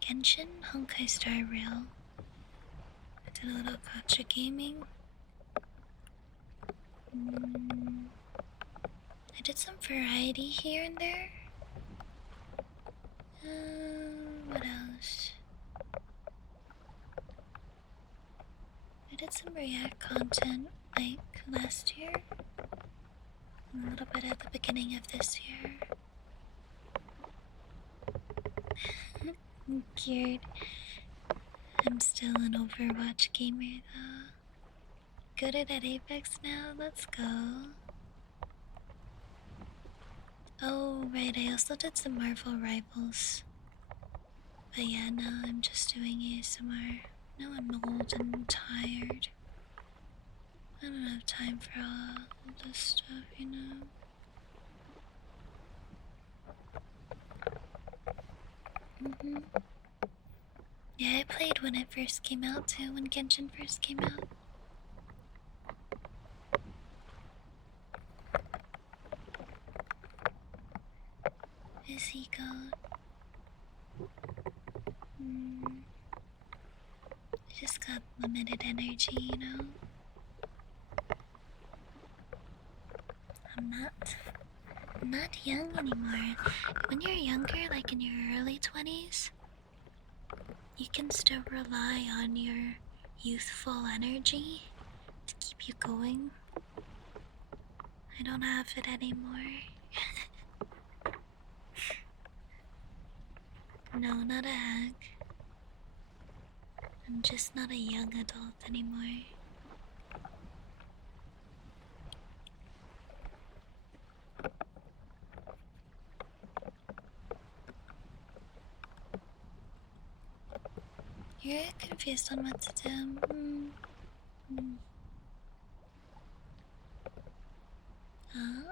Genshin, Honkai Star Rail. I did a little gacha gaming. I did some variety here and there. What else? I did some React content like last year. And a little bit at the beginning of this year. I'm cured. I'm still an Overwatch gamer though. Good at Apex now, let's go. Oh right, I also did some Marvel Rivals. But yeah, now I'm just doing ASMR. Now I'm old and tired. I don't have time for all this stuff, you know? Yeah, I played when it first came out too, when Genshin first came out. is he go? Hmm. Just got limited energy, you know? I'm not young anymore. When you're younger, like in your early 20s, you can still rely on your youthful energy to keep you going. I don't have it anymore. No, not a hag. I'm just not a young adult anymore. You're confused on what to do. Oh.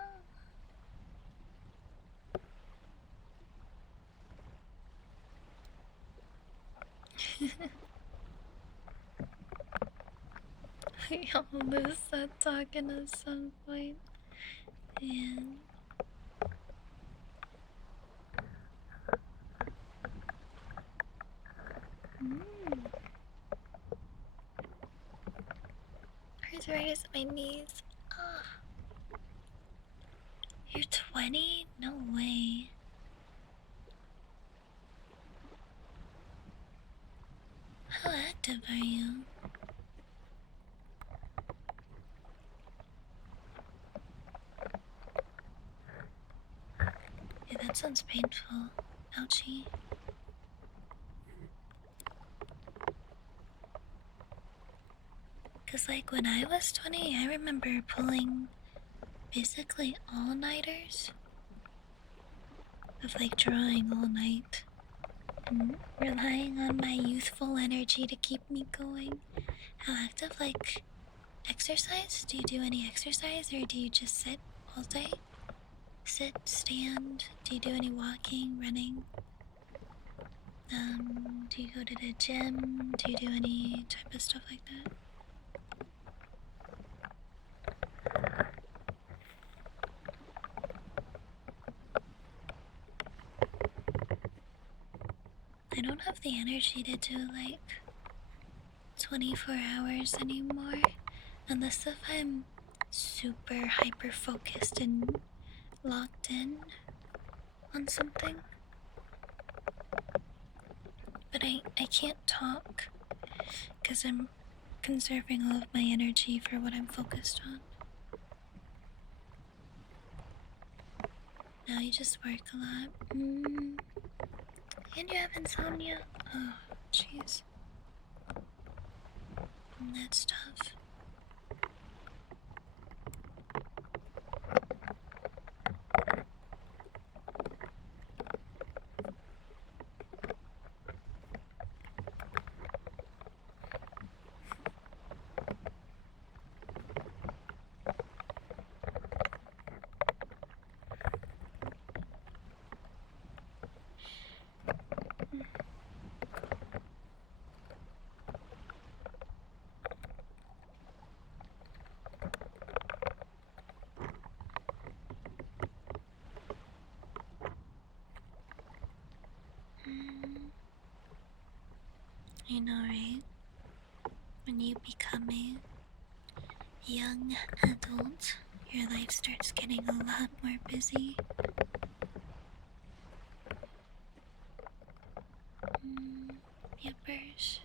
We almost said talking at some point. And arthritis in my knees. Oh. You're 20? No way. How active are you? Yeah, that sounds painful. Ouchie. Cause like when I was 20, I remember pulling basically all-nighters of like drawing all night and relying on my youthful energy to keep me going. How active, like exercise? Do you do any exercise or do you just sit all day? Sit, stand? Do you do any walking, running? Do you go to the gym? Do you do any type of stuff like that? I don't have the energy to do like 24 hours anymore, unless if I'm super hyper focused and locked in on something. But I can't talk because I'm conserving all of my energy for what I'm focused on. Now you just work a lot. And you have insomnia. Oh, jeez. That's tough. I know, right? When you become a young adult, your life starts getting a lot more busy. Yippers.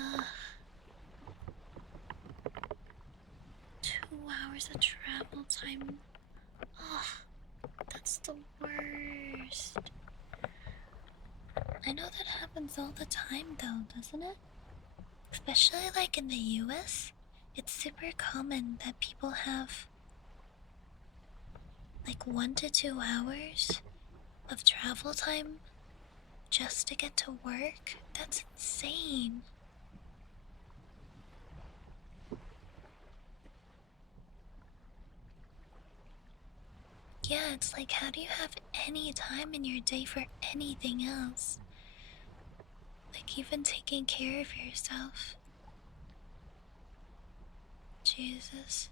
Ugh. 2 hours of travel time. Ugh, that's the worst. I know that happens all the time though, doesn't it? Especially like in the US, it's super common that people have like 1 to 2 hours of travel time just to get to work. That's insane. Yeah, it's like, how do you have any time in your day for anything else? Like, even taking care of yourself. Jesus.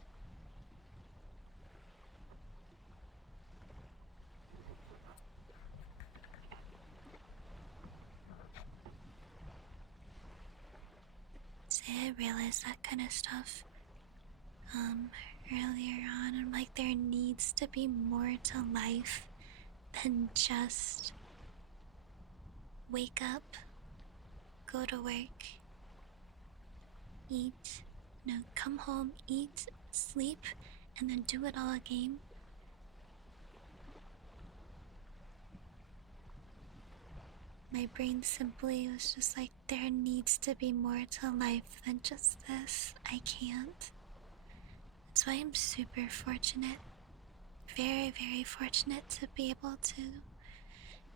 See, I realized that kind of stuff earlier on. I'm like, there needs to be more to life than just wake up, go to work, eat, no, come home, eat, sleep, and then do it all again. My brain simply was just like, there needs to be more to life than just this. I can't. That's why I'm super fortunate. Very, very fortunate to be able to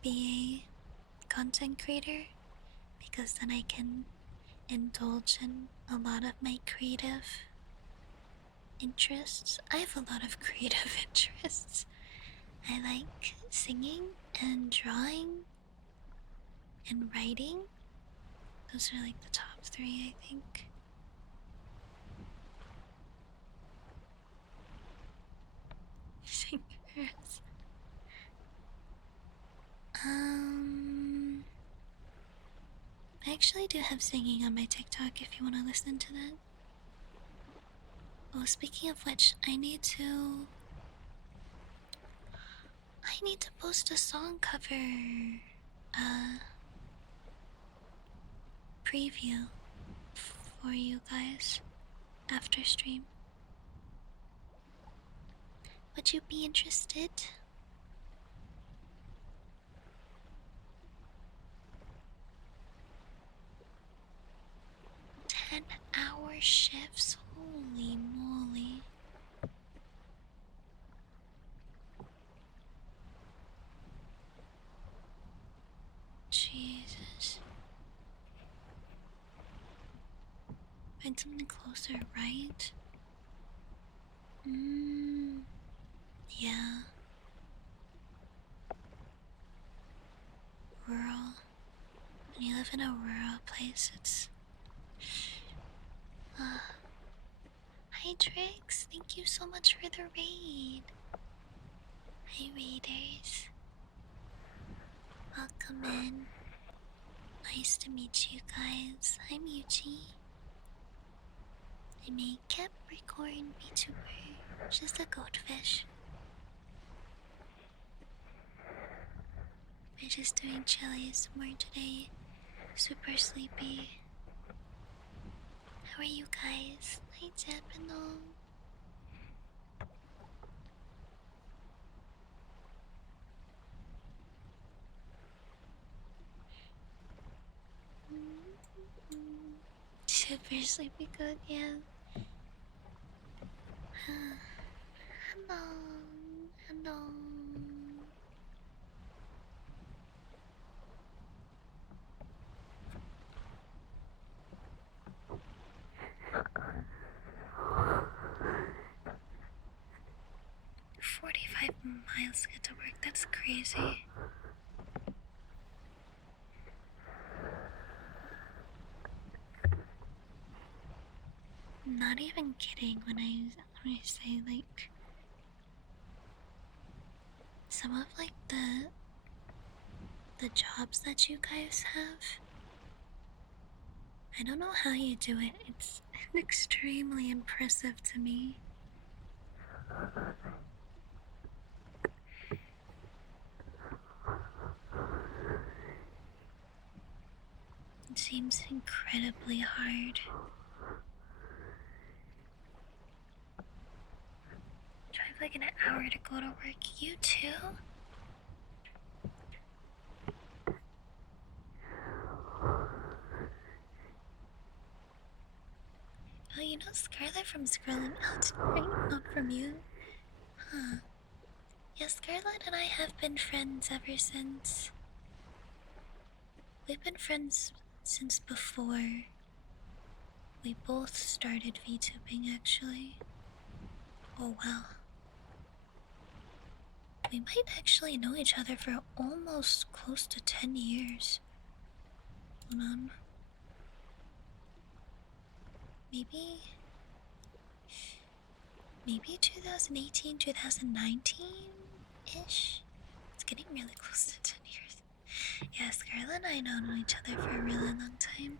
be a content creator, because then I can indulge in a lot of my creative interests. I have a lot of creative interests. I like singing and drawing and writing. Those are like the top three, I think. Singers. I actually do have singing on my TikTok if you want to listen to that. Oh, speaking of which, I need to post a song cover preview for you guys after stream. Would you be interested? 10-hour shifts? Holy moly. Jesus. Find something closer, right? Yeah. Rural. When you live in a rural place, it's... Hi Trix, thank you so much for the raid. Hi raiders. Welcome in. Nice to meet you guys. I'm Yuchi. I'm a Capricorn VTuber. Just a goldfish. We're just doing chilies more today. Super sleepy. How are you guys? Hi Zapino. Super sleepy good, yeah. Hello. Hello. "45 miles to get to work, that's crazy." Not even kidding when I say, like, some of like the jobs that you guys have, I don't know how you do it. It's extremely impressive to me. It seems incredibly hard. Drive like an hour to go to work. You too? Oh, you know Scarlett from Scrolling Out, right? Not from you. Huh. Yeah, Scarlett and I have been friends ever since. We've been friends since before we both started VTubing, actually. Oh, wow. We might actually know each other for almost close to 10 years. Hold on. Maybe 2018, 2019-ish? It's getting really close to 10 years. Yeah, Scarlett and I know each other for a really long time.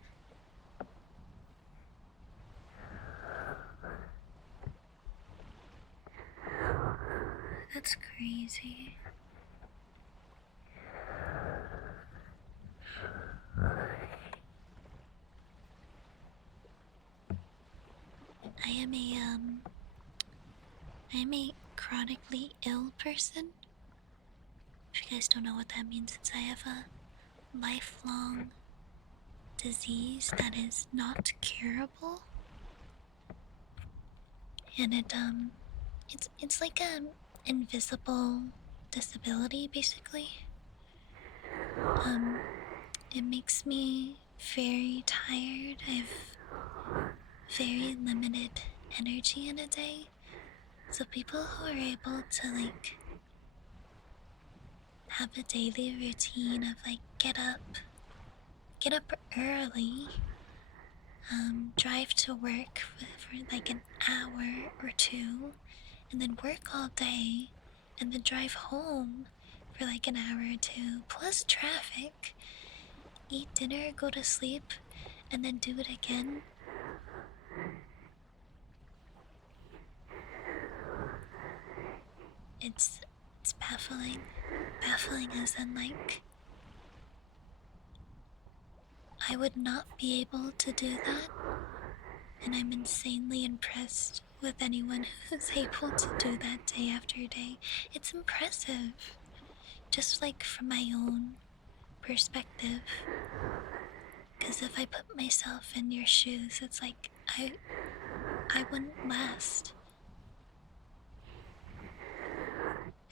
That's crazy. I am a chronically ill person. If you guys don't know what that means, it's I have a lifelong disease that is not curable. And it's like an invisible disability basically. It makes me very tired. I have very limited energy in a day. So people who are able to like have a daily routine of like get up early, drive to work for like an hour or two, and then work all day, and then drive home for like an hour or two, plus traffic, eat dinner, go to sleep, and then do it again. It's baffling. Baffling as in like I would not be able to do that, and I'm insanely impressed with anyone who's able to do that day after day. It's impressive, just like from my own perspective. Because if I put myself in your shoes, it's like I wouldn't last.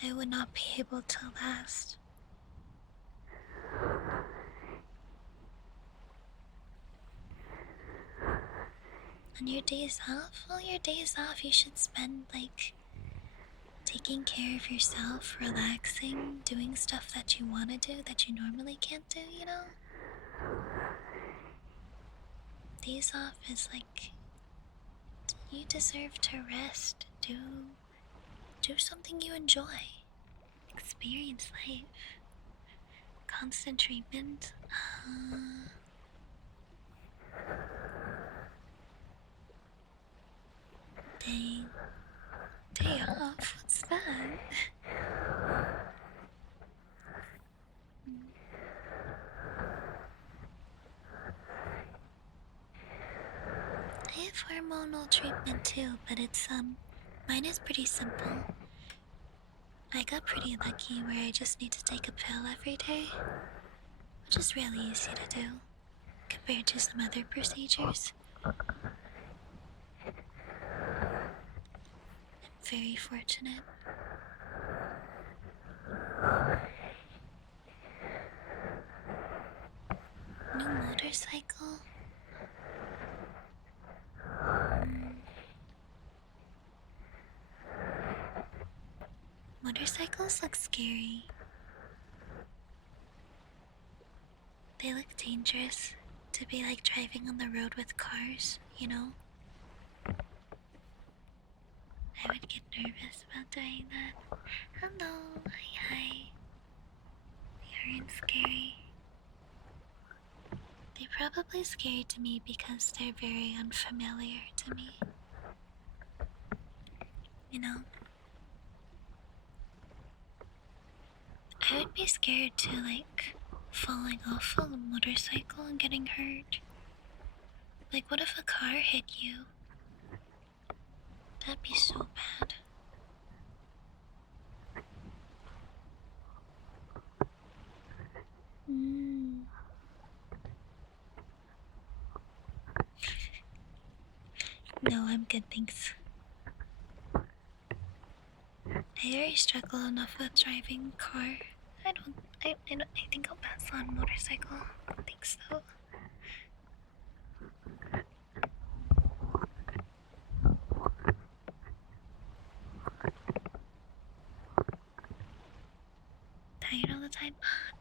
I would not be able to last. On your days off? Well, your days off you should spend like taking care of yourself, relaxing, doing stuff that you want to do that you normally can't do, you know? Days off is like, you deserve to rest, do something you enjoy, experience life. Constant treatment, day off, what's that? I have hormonal treatment too, but mine is pretty simple. I got pretty lucky where I just need to take a pill every day, which is really easy to do compared to some other procedures. I'm very fortunate. New motorcycle? Motorcycles look scary. They look dangerous to be like driving on the road with cars, you know? I would get nervous about doing that. Hello, hi. They aren't scary. They're probably scary to me because they're very unfamiliar to me. You know? I would be scared to like falling off a motorcycle and getting hurt. Like, what if a car hit you? That'd be so bad. No, I'm good, thanks. I already struggle enough with driving car. I think I'll pass on motorcycle. Thanks though.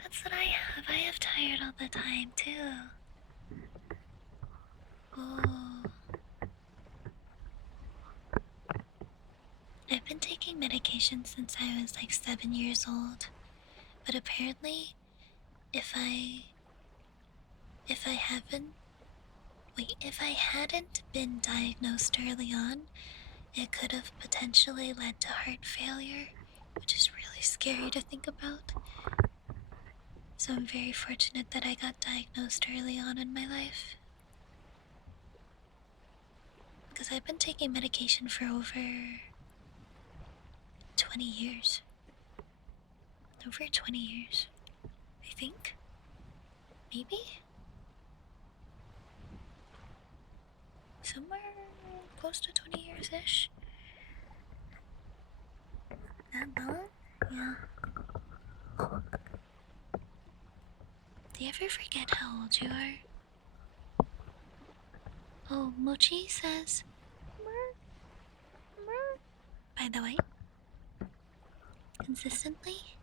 That's what I have. I have tired all the time too. Oh. I've been taking medication since I was like 7 years old. But apparently if I haven't if I hadn't been diagnosed early on, it could have potentially led to heart failure, which is really scary to think about. So I'm very fortunate that I got diagnosed early on in my life. Because I've been taking medication for over 20 years. Over 20 years, I think. Maybe? Somewhere close to 20 years-ish. That long? Yeah. Do you ever forget how old you are? Oh, Mochi says, by the way, consistently?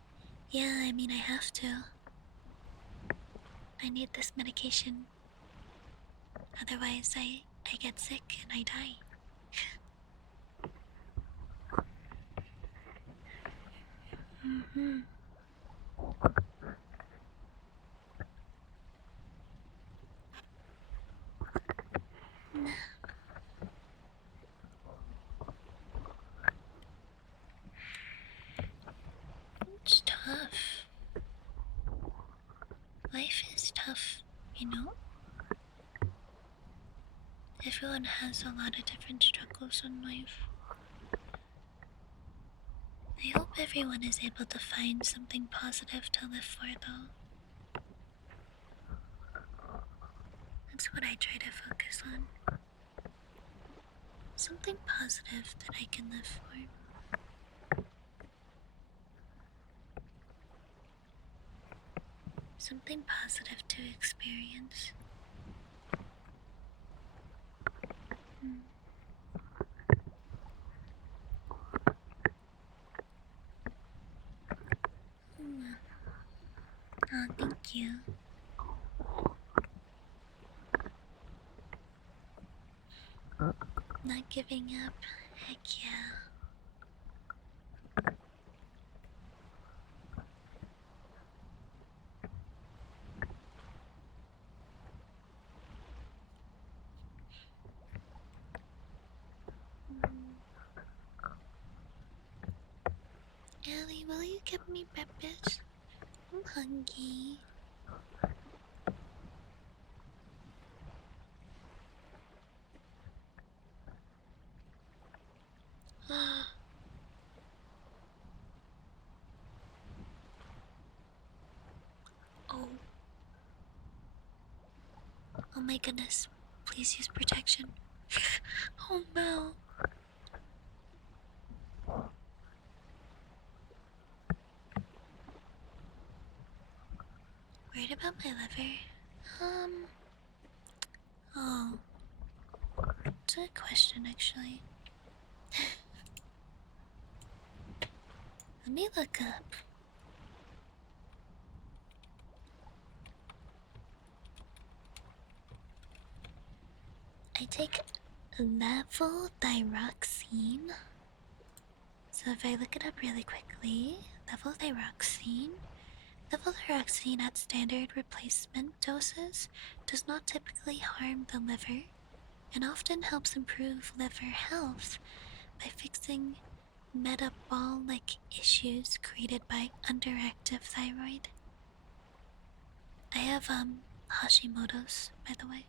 Yeah, I mean, I have to. I need this medication. Otherwise, I get sick and I die. Mm-hmm. It's tough. Life is tough, you know? Everyone has a lot of different struggles in life. I hope everyone is able to find something positive to live for, though. That's what I try to focus on. Something positive that I can live for. Something positive to experience. Mm. Oh, thank you. Not giving up. Heck yeah. Ellie, will you give me breakfast? I'm hungry. Oh. Oh my goodness. Please use protection. Oh no. Worried about my liver? Oh. It's a good question, actually. Let me look up. I take levothyroxine. So if I look it up really quickly, levothyroxine at standard replacement doses does not typically harm the liver and often helps improve liver health by fixing metabolic issues created by underactive thyroid. I have Hashimoto's, by the way.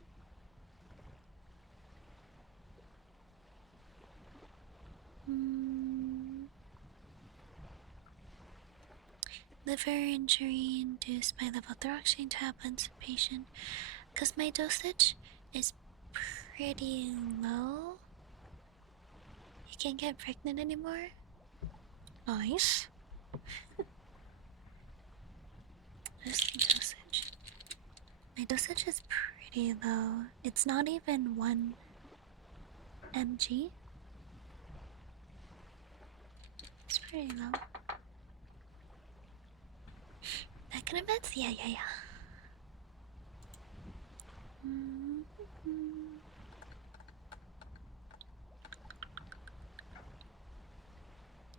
Liver injury induced by levothyroxine tablets in patient. Because my dosage is pretty low. You can't get pregnant anymore. Nice. Where's the dosage? My dosage is pretty low. It's not even 1 mg. It's pretty low. Acrobats? Yeah, yeah, yeah. Mm-hmm.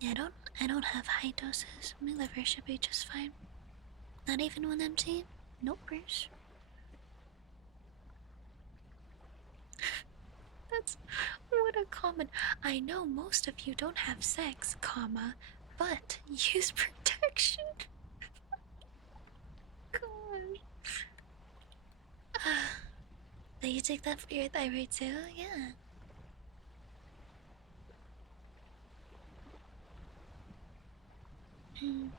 Yeah, I don't have high doses. My liver should be just fine. Not even when empty? Nope, Bruce. That's what a common. I know most of you don't have sex, comma, but use protection. God. Do you take that for your thyroid too? Yeah. Mm.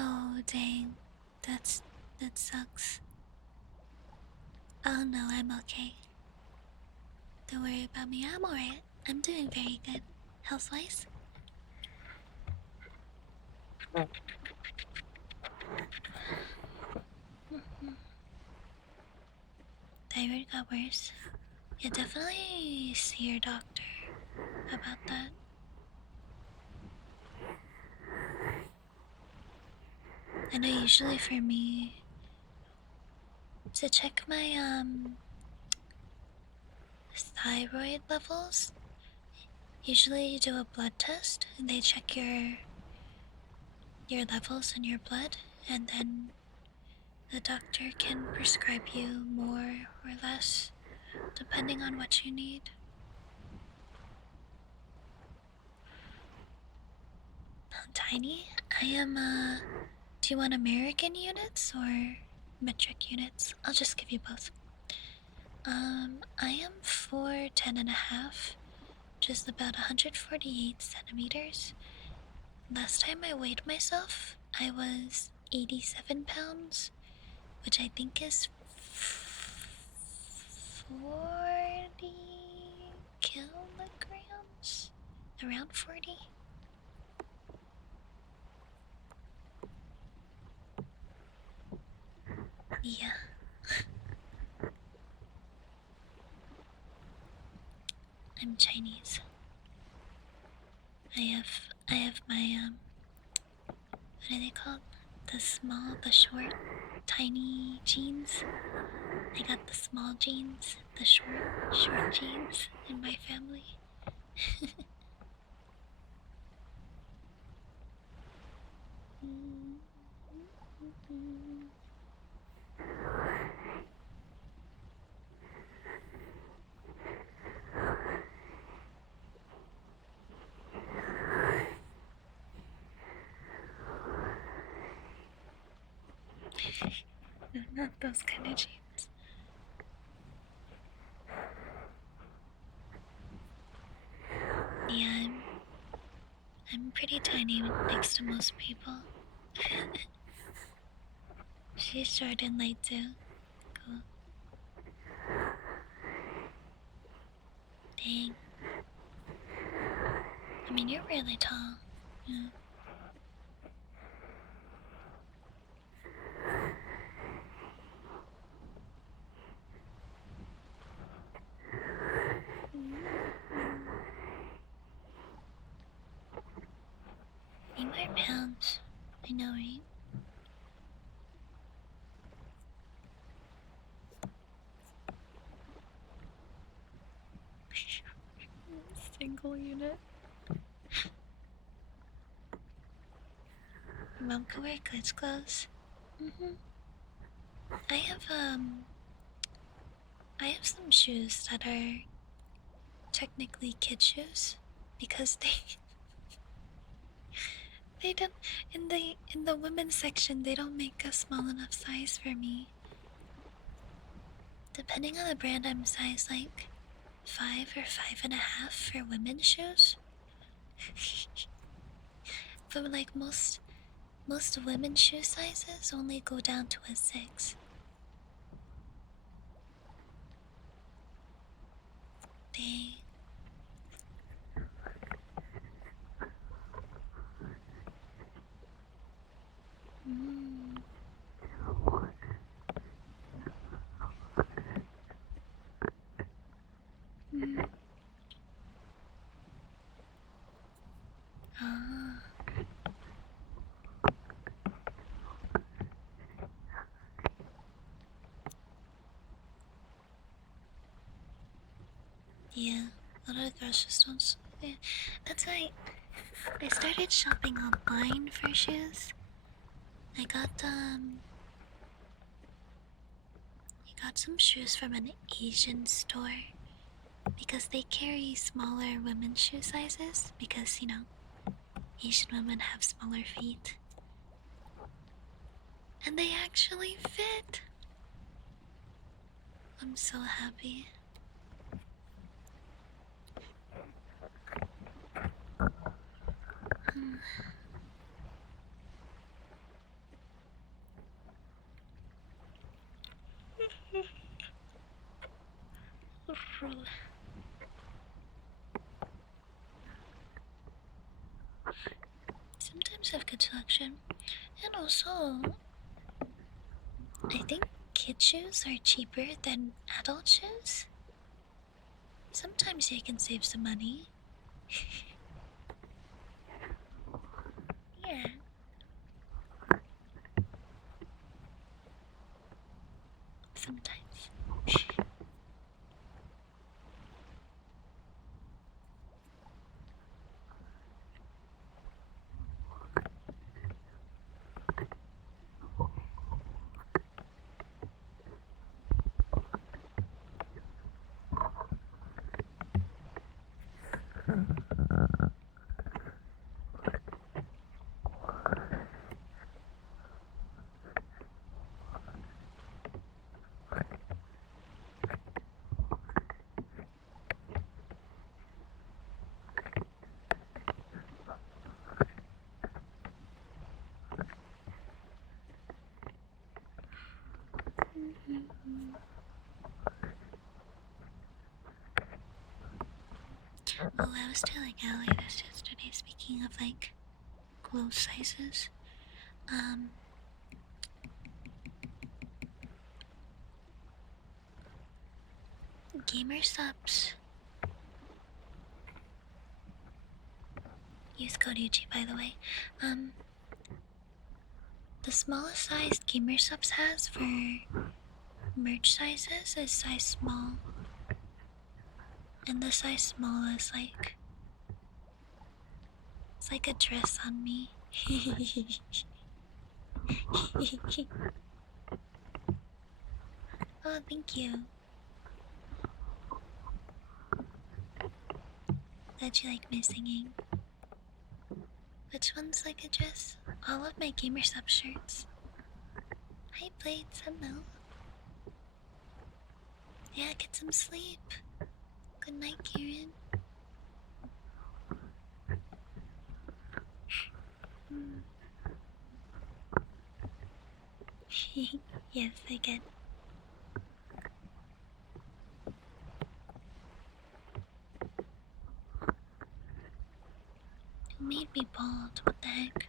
Oh dang, that sucks. Oh no, I'm okay. Don't worry about me. I'm alright. I'm doing very good, health-wise. Thyroid got worse. Yeah, definitely see your doctor about that. I know usually for me to check my thyroid levels, usually you do a blood test and they check your levels in your blood, and then the doctor can prescribe you more or less depending on what you need. Tiny? I am do you want American units or metric units? I'll just give you both. I am 4'10" and a half, which is about 148 centimeters. Last time I weighed myself, I was 87 pounds, which I think is 40 kilograms? Around 40? Yeah. I'm Chinese. I have my what are they called? The short, tiny jeans. I got the small jeans, the short jeans in my family. Not those kind of jeans. Yeah, I'm pretty tiny next to most people. She's short and light too. Cool. Dang. I mean, you're really tall. Yeah. Need more pounds. I know, right? Single unit. Mom can wear kids' clothes. I have I have some shoes that are technically kid shoes because they don't in the women's section they don't make a small enough size for me. Depending on the brand, I'm size like 5 or 5.5 for women's shoes. But like most women's shoe sizes only go down to a 6. Dang. Mm. Yeah, a lot of girls just don't. Yeah, that's why I started shopping online for shoes. I got I got some shoes from an Asian store because they carry smaller women's shoe sizes because Asian women have smaller feet. And they actually fit. I'm so happy. Sometimes I have good selection. And also, I think kid shoes are cheaper than adult shoes. Sometimes you can save some money. Yeah. Sometimes. Oh, I was telling Allie this yesterday, speaking of like clothes sizes. Gamer subs. Use code UG, by the way. The smallest size gamer subs has for merch sizes is size small. And the size small is like, it's like a dress on me. Oh, thank you. Glad you like my singing. Which one's like a dress? All of my gamer sub shirts. Hi, Blades. Hello. Yeah, get some sleep. Good night, Karen. Yes, I get. Who made me bald? What the heck?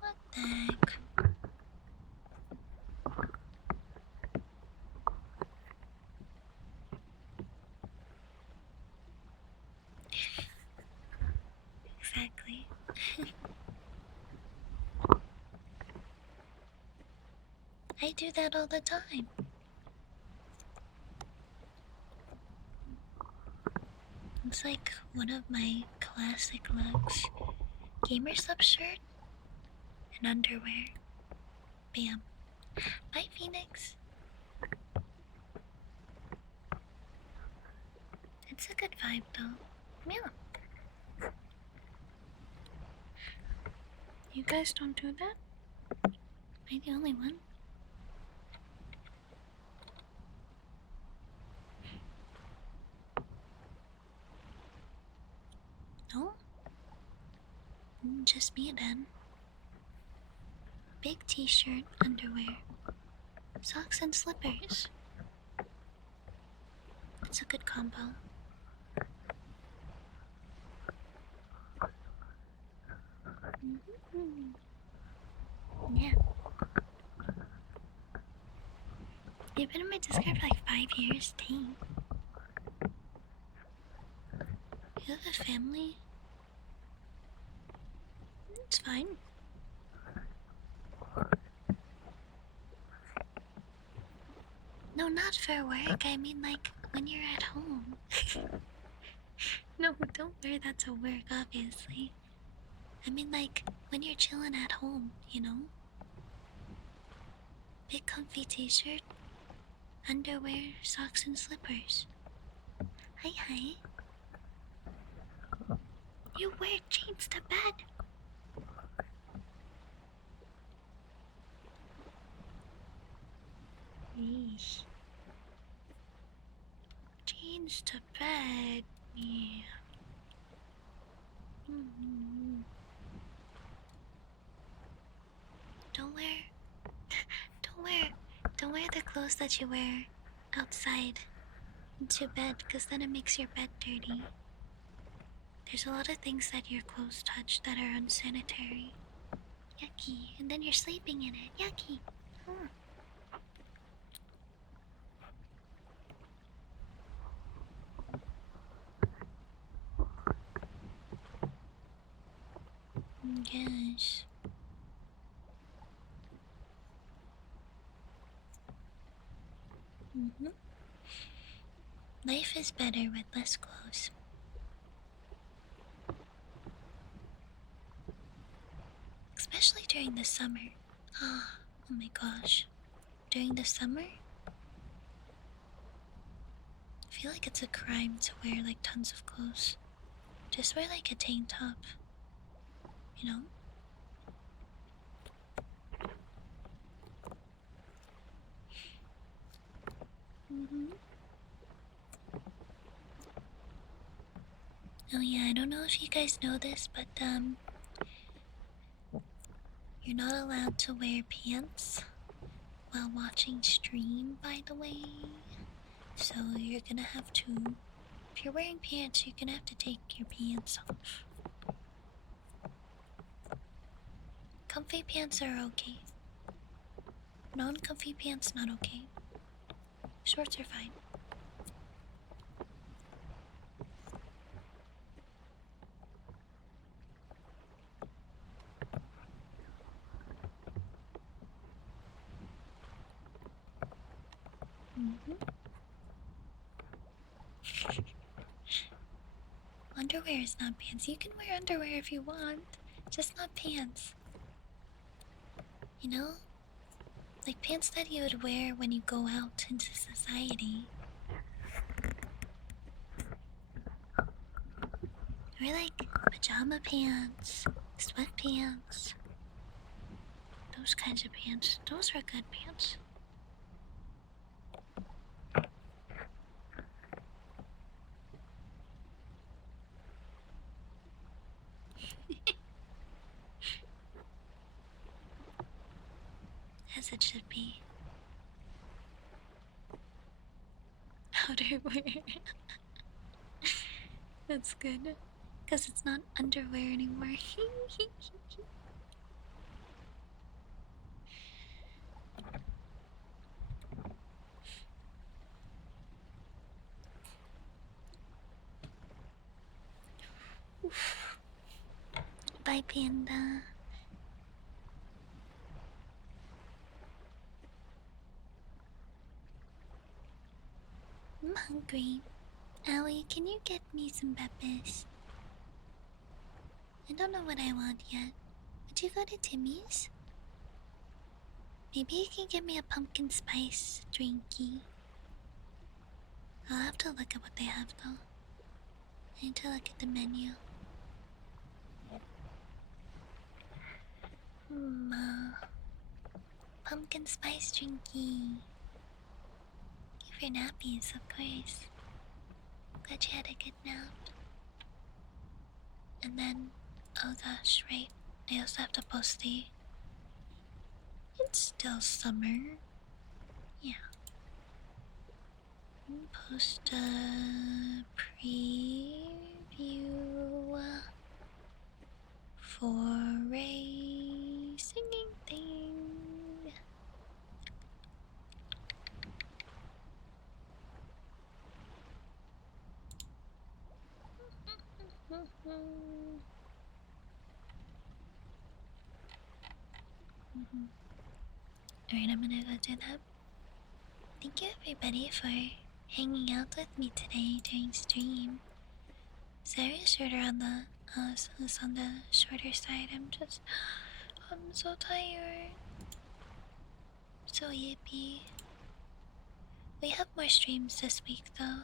What the heck? Exactly. I do that all the time. It's like one of my classic looks. Gamer sub shirt and underwear. Bam. Bye, Phoenix. It's a good vibe though. Yeah. You guys don't do that? Am I the only one? No? Just me then. Big t-shirt, underwear, socks and slippers. It's a good combo. Yeah. You've been in my Discord for like 5 years, dang. You have a family? It's fine. No, not for work. I mean, like, when you're at home. No, don't wear that to work, obviously. I mean, like, when you're chilling at home, you know? Big comfy t-shirt, underwear, socks, and slippers. Hi, hi. You wear jeans to bed? Yeesh. Jeans to bed. Yeah. Don't wear, don't wear, don't wear the clothes that you wear outside into bed, because then it makes your bed dirty. There's a lot of things that your clothes touch that are unsanitary. Yucky. And then you're sleeping in it. Yucky. Hmm. Yes. Life is better with less clothes. Especially during the summer. Oh my gosh. During the summer, I feel like it's a crime to wear like tons of clothes. Just wear like a tank top. You know? Oh yeah, I don't know if you guys know this, but you're not allowed to wear pants while watching stream, by the way. So you're gonna have to, if you're wearing pants, you're gonna have to take your pants off. Comfy pants are okay. Non-comfy pants, not okay. Shorts are fine. Underwear is not pants. You can wear underwear if you want, just not pants. You know? Like pants that you would wear when you go out into society. Or like pajama pants, sweatpants. Those kinds of pants. Those are good pants. As it should be. Outerwear. That's good. Because it's not underwear anymore. Bye, Panda. I'm hungry. Allie, can you get me some peppers? I don't know what I want yet. Would you go to Timmy's? Maybe you can get me a pumpkin spice drinky. I'll have to look at what they have though. I need to look at the menu. Pumpkin spice drinky. Give your nappies, of course. Glad you had a good nap. And then, oh gosh, right. I also have to post the. It's still summer. Yeah. Post a preview for a singing thing. Alright, I'm gonna go do that. thank you everybody for hanging out with me today during stream. Sorry, shorter on the is on the shorter side. I'm so tired, so yippy. We have more streams this week though.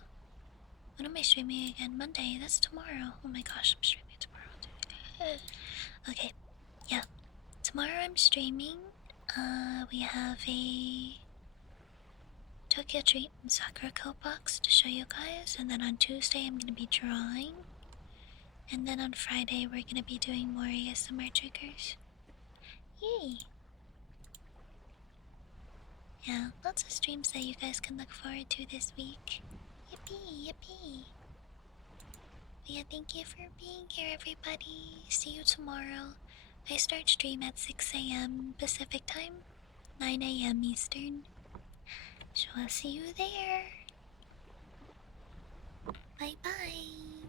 When am I streaming again? Monday. That's tomorrow. Oh my gosh, I'm streaming tomorrow too. Okay, yeah. Tomorrow I'm streaming. We have a Tokyo Treat and Sakura Coat box to show you guys, and then on Tuesday I'm gonna be drawing, and then on Friday we're gonna be doing more ASMR triggers. Yay! Yeah, lots of streams that you guys can look forward to this week. Yippee, yippee! But yeah, thank you for being here, everybody. See you tomorrow. I start stream at 6 a.m. Pacific time, 9 a.m. Eastern. So I'll see you there. Bye bye.